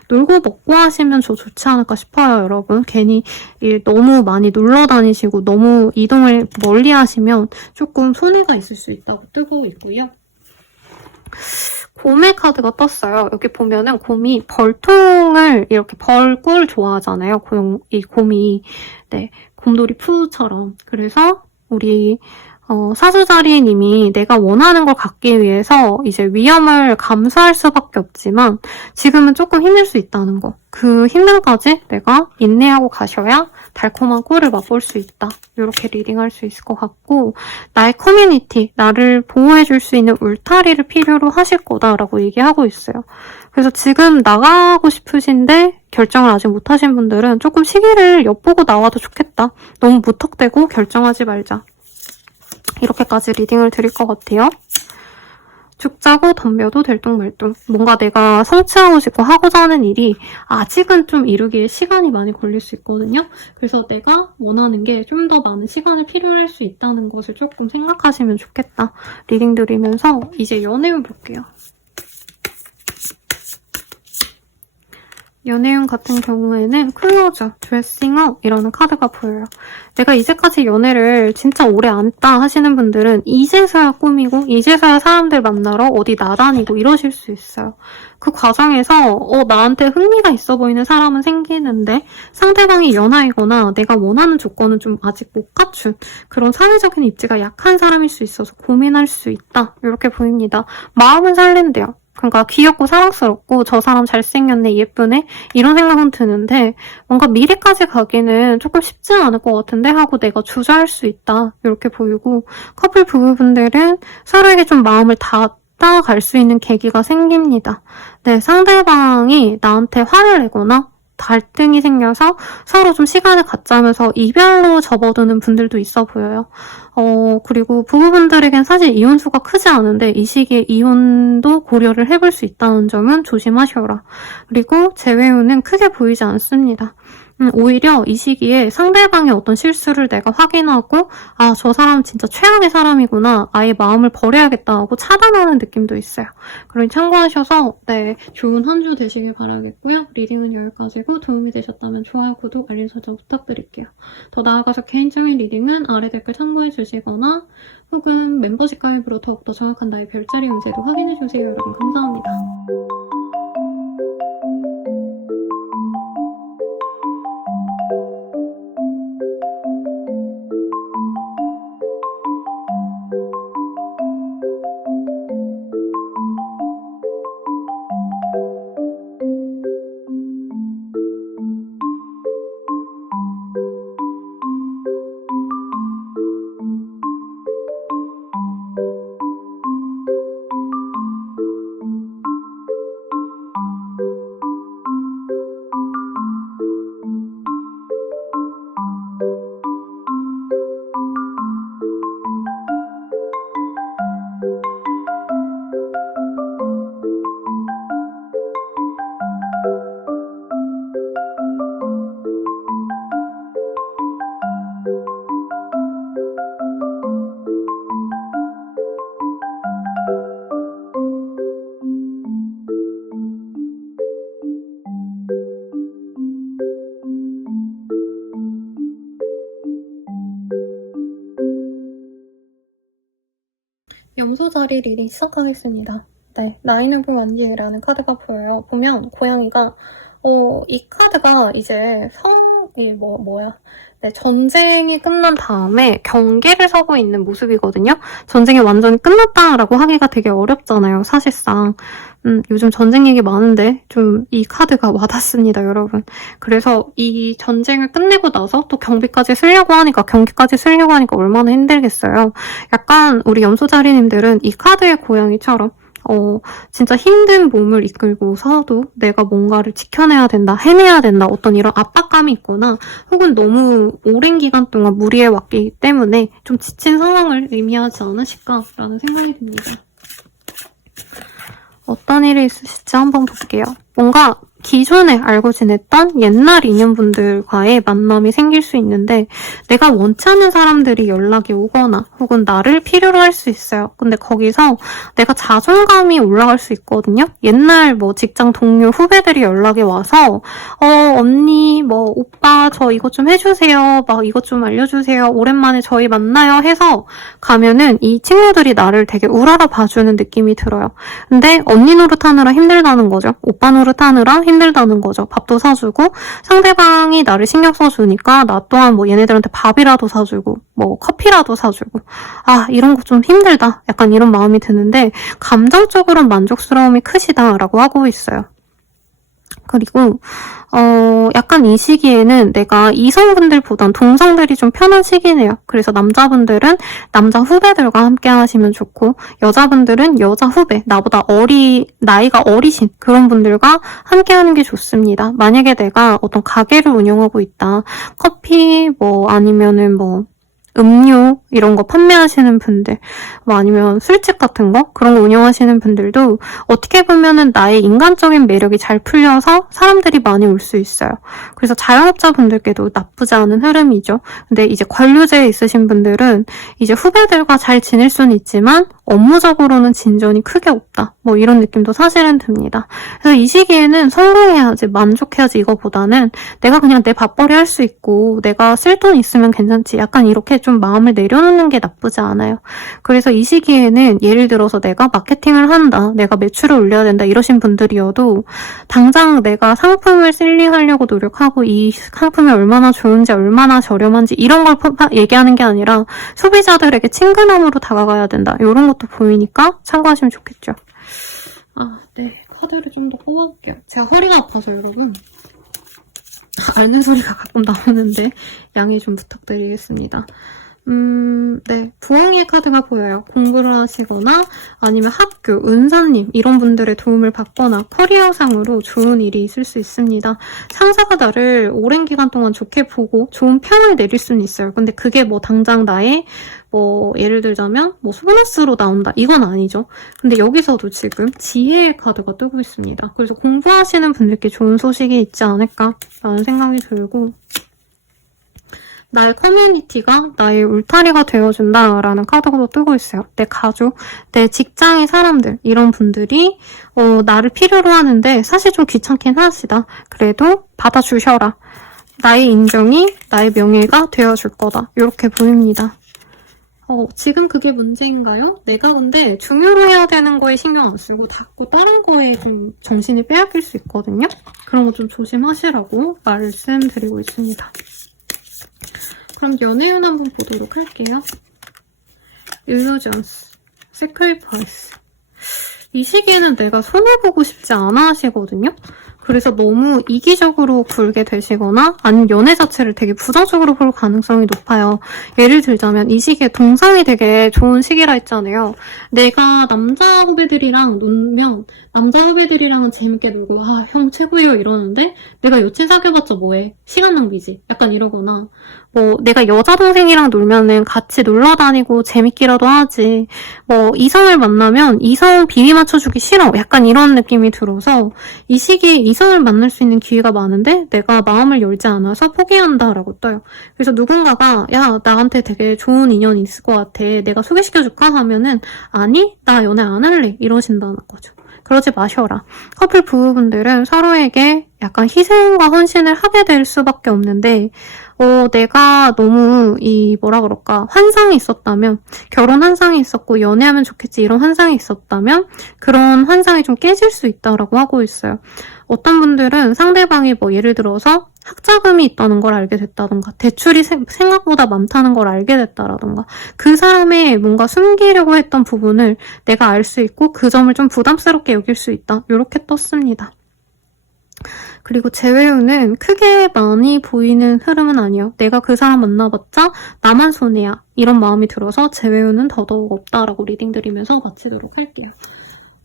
놀고 먹고 하시면 좋지 않을까 싶어요, 여러분. 괜히 너무 많이 놀러 다니시고 너무 이동을 멀리 하시면 조금 손해가 있을 수 있다고 뜨고 있고요. 곰의 카드가 떴어요. 여기 보면은 곰이 벌통을 이렇게 벌꿀 좋아하잖아요. 이 곰이. 네, 곰돌이 푸처럼. 그래서 우리 사수자리님이 내가 원하는 걸 갖기 위해서 이제 위험을 감수할 수밖에 없지만 지금은 조금 힘들 수 있다는 거. 그 힘듦까지 내가 인내하고 가셔야 달콤한 꿀을 맛볼 수 있다. 이렇게 리딩할 수 있을 것 같고 나의 커뮤니티, 나를 보호해줄 수 있는 울타리를 필요로 하실 거다라고 얘기하고 있어요. 그래서 지금 나가고 싶으신데 결정을 아직 못하신 분들은 조금 시기를 엿보고 나와도 좋겠다. 너무 무턱대고 결정하지 말자. 이렇게까지 리딩을 드릴 것 같아요. 죽자고 덤벼도 들뚱말뚱. 뭔가 내가 성취하고 싶고 하고자 하는 일이 아직은 좀 이루기에 시간이 많이 걸릴 수 있거든요. 그래서 내가 원하는 게 좀 더 많은 시간을 필요로 할 수 있다는 것을 조금 생각하시면 좋겠다. 리딩 드리면서 이제 연애운 볼게요. 연애운 같은 경우에는 클로저, 드레싱업이라는 카드가 보여요. 내가 이제까지 연애를 진짜 오래 안 했다 하시는 분들은 이제서야 꾸미고 이제서야 사람들 만나러 어디 나다니고 이러실 수 있어요. 그 과정에서 나한테 흥미가 있어 보이는 사람은 생기는데 상대방이 연하이거나 내가 원하는 조건은 좀 아직 못 갖춘 그런 사회적인 입지가 약한 사람일 수 있어서 고민할 수 있다. 이렇게 보입니다. 마음은 설렌대요. 그러니까 귀엽고 사랑스럽고 저 사람 잘생겼네, 예쁘네 이런 생각은 드는데 뭔가 미래까지 가기는 조금 쉽지 않을 것 같은데 하고 내가 주저할 수 있다 이렇게 보이고 커플 부부분들은 서로에게 좀 마음을 닫아갈 수 있는 계기가 생깁니다. 네, 상대방이 나한테 화를 내거나 갈등이 생겨서 서로 좀 시간을 갖자면서 이별로 접어드는 분들도 있어 보여요. 그리고 부부분들에겐 사실 이혼수가 크지 않은데 이 시기에 이혼도 고려를 해볼 수 있다는 점은 조심하셔라. 그리고 재회운은 크게 보이지 않습니다. 오히려 이 시기에 상대방의 어떤 실수를 내가 확인하고 아, 저 사람 진짜 최악의 사람이구나. 아예 마음을 버려야겠다 하고 차단하는 느낌도 있어요. 그러니 참고하셔서 네, 좋은 한 주 되시길 바라겠고요. 리딩은 여기까지고 도움이 되셨다면 좋아요, 구독, 알림 설정 부탁드릴게요. 더 나아가서 개인적인 리딩은 아래 댓글 참고해 주시거나 혹은 멤버십 가입으로 더욱더 정확한 나의 별자리 운세도 확인해 주세요. 여러분 감사합니다. 염소자리 리딩 시작하겠습니다. 네, 나이너브 완디라는 카드가 보여요. 보면 고양이가 이 카드가 이제 네, 전쟁이 끝난 다음에 경계를 서고 있는 모습이거든요. 전쟁이 완전히 끝났다라고 하기가 되게 어렵잖아요, 사실상. 요즘 전쟁 얘기 많은데 좀 이 카드가 와닿습니다, 여러분. 그래서 이 전쟁을 끝내고 나서 또 경계까지 쓰려고 하니까 얼마나 힘들겠어요. 약간 우리 염소자리님들은 이 카드의 고양이처럼 진짜 힘든 몸을 이끌고서도 내가 뭔가를 지켜내야 된다, 해내야 된다, 어떤 이런 압박감이 있거나 혹은 너무 오랜 기간 동안 무리해 왔기 때문에 좀 지친 상황을 의미하지 않으실까라는 생각이 듭니다. 어떤 일이 있으실지 한번 볼게요. 뭔가 기존에 알고 지냈던 옛날 인연분들과의 만남이 생길 수 있는데 내가 원치 않는 사람들이 연락이 오거나 혹은 나를 필요로 할 수 있어요. 근데 거기서 내가 자존감이 올라갈 수 있거든요. 옛날 직장 동료 후배들이 연락이 와서 언니 오빠 저 이것 좀 해주세요. 이것 좀 알려주세요. 오랜만에 저희 만나요 해서 가면은 이 친구들이 나를 되게 우러러 봐주는 느낌이 들어요. 근데 언니 노릇하느라 힘들다는 거죠. 오빠 노릇하느라 힘들다는 거죠. 밥도 사주고 상대방이 나를 신경 써주니까 나 또한 얘네들한테 밥이라도 사주고 커피라도 사주고 이런 거 좀 힘들다. 약간 이런 마음이 드는데 감정적으로는 만족스러움이 크시다라고 하고 있어요. 그리고 약간 이 시기에는 내가 이성분들보단 동성들이 좀 편한 시기네요. 그래서 남자분들은 남자 후배들과 함께 하시면 좋고 여자분들은 여자 후배, 나보다 나이가 어리신 그런 분들과 함께 하는 게 좋습니다. 만약에 내가 어떤 가게를 운영하고 있다. 커피 아니면은 음료 이런 거 판매하시는 분들 아니면 술집 같은 거 그런 거 운영하시는 분들도 어떻게 보면은 나의 인간적인 매력이 잘 풀려서 사람들이 많이 올 수 있어요. 그래서 자영업자분들께도 나쁘지 않은 흐름이죠. 근데 이제 관료제에 있으신 분들은 이제 후배들과 잘 지낼 수는 있지만 업무적으로는 진전이 크게 없다. 이런 느낌도 사실은 듭니다. 그래서 이 시기에는 성공해야지, 만족해야지 이거보다는 내가 그냥 내 밥벌이 할 수 있고 내가 쓸 돈 있으면 괜찮지. 약간 이렇게 좀 마음을 내려놓는 게 나쁘지 않아요. 그래서 이 시기에는 예를 들어서 내가 마케팅을 한다, 내가 매출을 올려야 된다 이러신 분들이어도 당장 내가 상품을 셀링하려고 노력하고 이 상품이 얼마나 좋은지 얼마나 저렴한지 이런 걸 얘기하는 게 아니라 소비자들에게 친근함으로 다가가야 된다. 이런 것도 보이니까 참고하시면 좋겠죠. 네. 카드를 좀 더 뽑아볼게요. 제가 허리가 아파서 여러분 앓는 소리가 가끔 나오는데 양해 좀 부탁드리겠습니다. 네. 부엉이의 카드가 보여요. 공부를 하시거나 아니면 학교, 은사님 이런 분들의 도움을 받거나 커리어상으로 좋은 일이 있을 수 있습니다. 상사가 나를 오랜 기간 동안 좋게 보고 좋은 평을 내릴 수는 있어요. 근데 그게 당장 나의 예를 들자면 보너스로 나온다 이건 아니죠. 근데 여기서도 지금 지혜의 카드가 뜨고 있습니다. 그래서 공부하시는 분들께 좋은 소식이 있지 않을까라는 생각이 들고 나의 커뮤니티가 나의 울타리가 되어준다라는 카드가 뜨고 있어요. 내 가족, 내 직장의 사람들 이런 분들이 나를 필요로 하는데 사실 좀 귀찮긴 하시다. 그래도 받아주셔라. 나의 인정이 나의 명예가 되어줄 거다. 이렇게 보입니다. 지금 그게 문제인가요? 내가 근데 중요로 해야 되는 거에 신경 안 쓰고 자꾸 다른 거에 좀 정신을 빼앗길 수 있거든요. 그런 거 좀 조심하시라고 말씀드리고 있습니다. 그럼 연애운 한번 보도록 할게요. 일루전스, 세크리파이스. 이 시기에는 내가 손해보고 싶지 않아 하시거든요. 그래서 너무 이기적으로 굴게 되시거나 아니면 연애 자체를 되게 부정적으로 볼 가능성이 높아요. 예를 들자면 이 시기에 동성이 되게 좋은 시기라 했잖아요. 내가 남자 후배들이랑 놀면 남자 후배들이랑은 재밌게 놀고 형 최고예요 이러는데 내가 여친 사귀어봤자 뭐해? 시간 낭비지. 약간 이러거나 내가 여자 동생이랑 놀면은 같이 놀러 다니고 재밌기라도 하지. 이성을 만나면 이성 비위 맞춰주기 싫어. 약간 이런 느낌이 들어서 이 시기에 이성을 만날 수 있는 기회가 많은데 내가 마음을 열지 않아서 포기한다라고 떠요. 그래서 누군가가 야 나한테 되게 좋은 인연이 있을 것 같아. 내가 소개시켜줄까? 하면은 아니 나 연애 안 할래. 이러신다는 거죠. 그러지 마셔라. 커플 부부분들은 서로에게 약간 희생과 헌신을 하게 될 수밖에 없는데 내가 너무 환상이 있었다면 결혼 환상이 있었고 연애하면 좋겠지 이런 환상이 있었다면 그런 환상이 좀 깨질 수 있다라고 하고 있어요. 어떤 분들은 상대방이 예를 들어서 학자금이 있다는 걸 알게 됐다던가, 대출이 생각보다 많다는 걸 알게 됐다라던가, 그 사람의 뭔가 숨기려고 했던 부분을 내가 알 수 있고 그 점을 좀 부담스럽게 여길 수 있다. 이렇게 떴습니다. 그리고 재회운은 크게 많이 보이는 흐름은 아니에요. 내가 그 사람 만나봤자 나만 손해야. 이런 마음이 들어서 재회운은 더더욱 없다라고 리딩 드리면서 마치도록 할게요.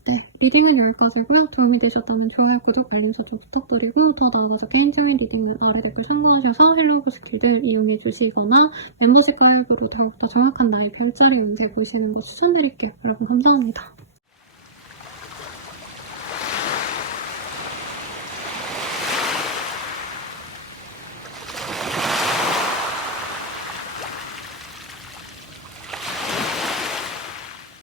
네, 리딩은 여기까지고요. 도움이 되셨다면 좋아요, 구독, 알림 설정 부탁드리고 더 나아가서 개인적인 리딩은 아래 댓글 참고하셔서 헬로우 스킬들 이용해 주시거나 멤버십 가입으로 더욱더 정확한 나의 별자리 운세 보시는 거 추천드릴게요. 여러분 감사합니다.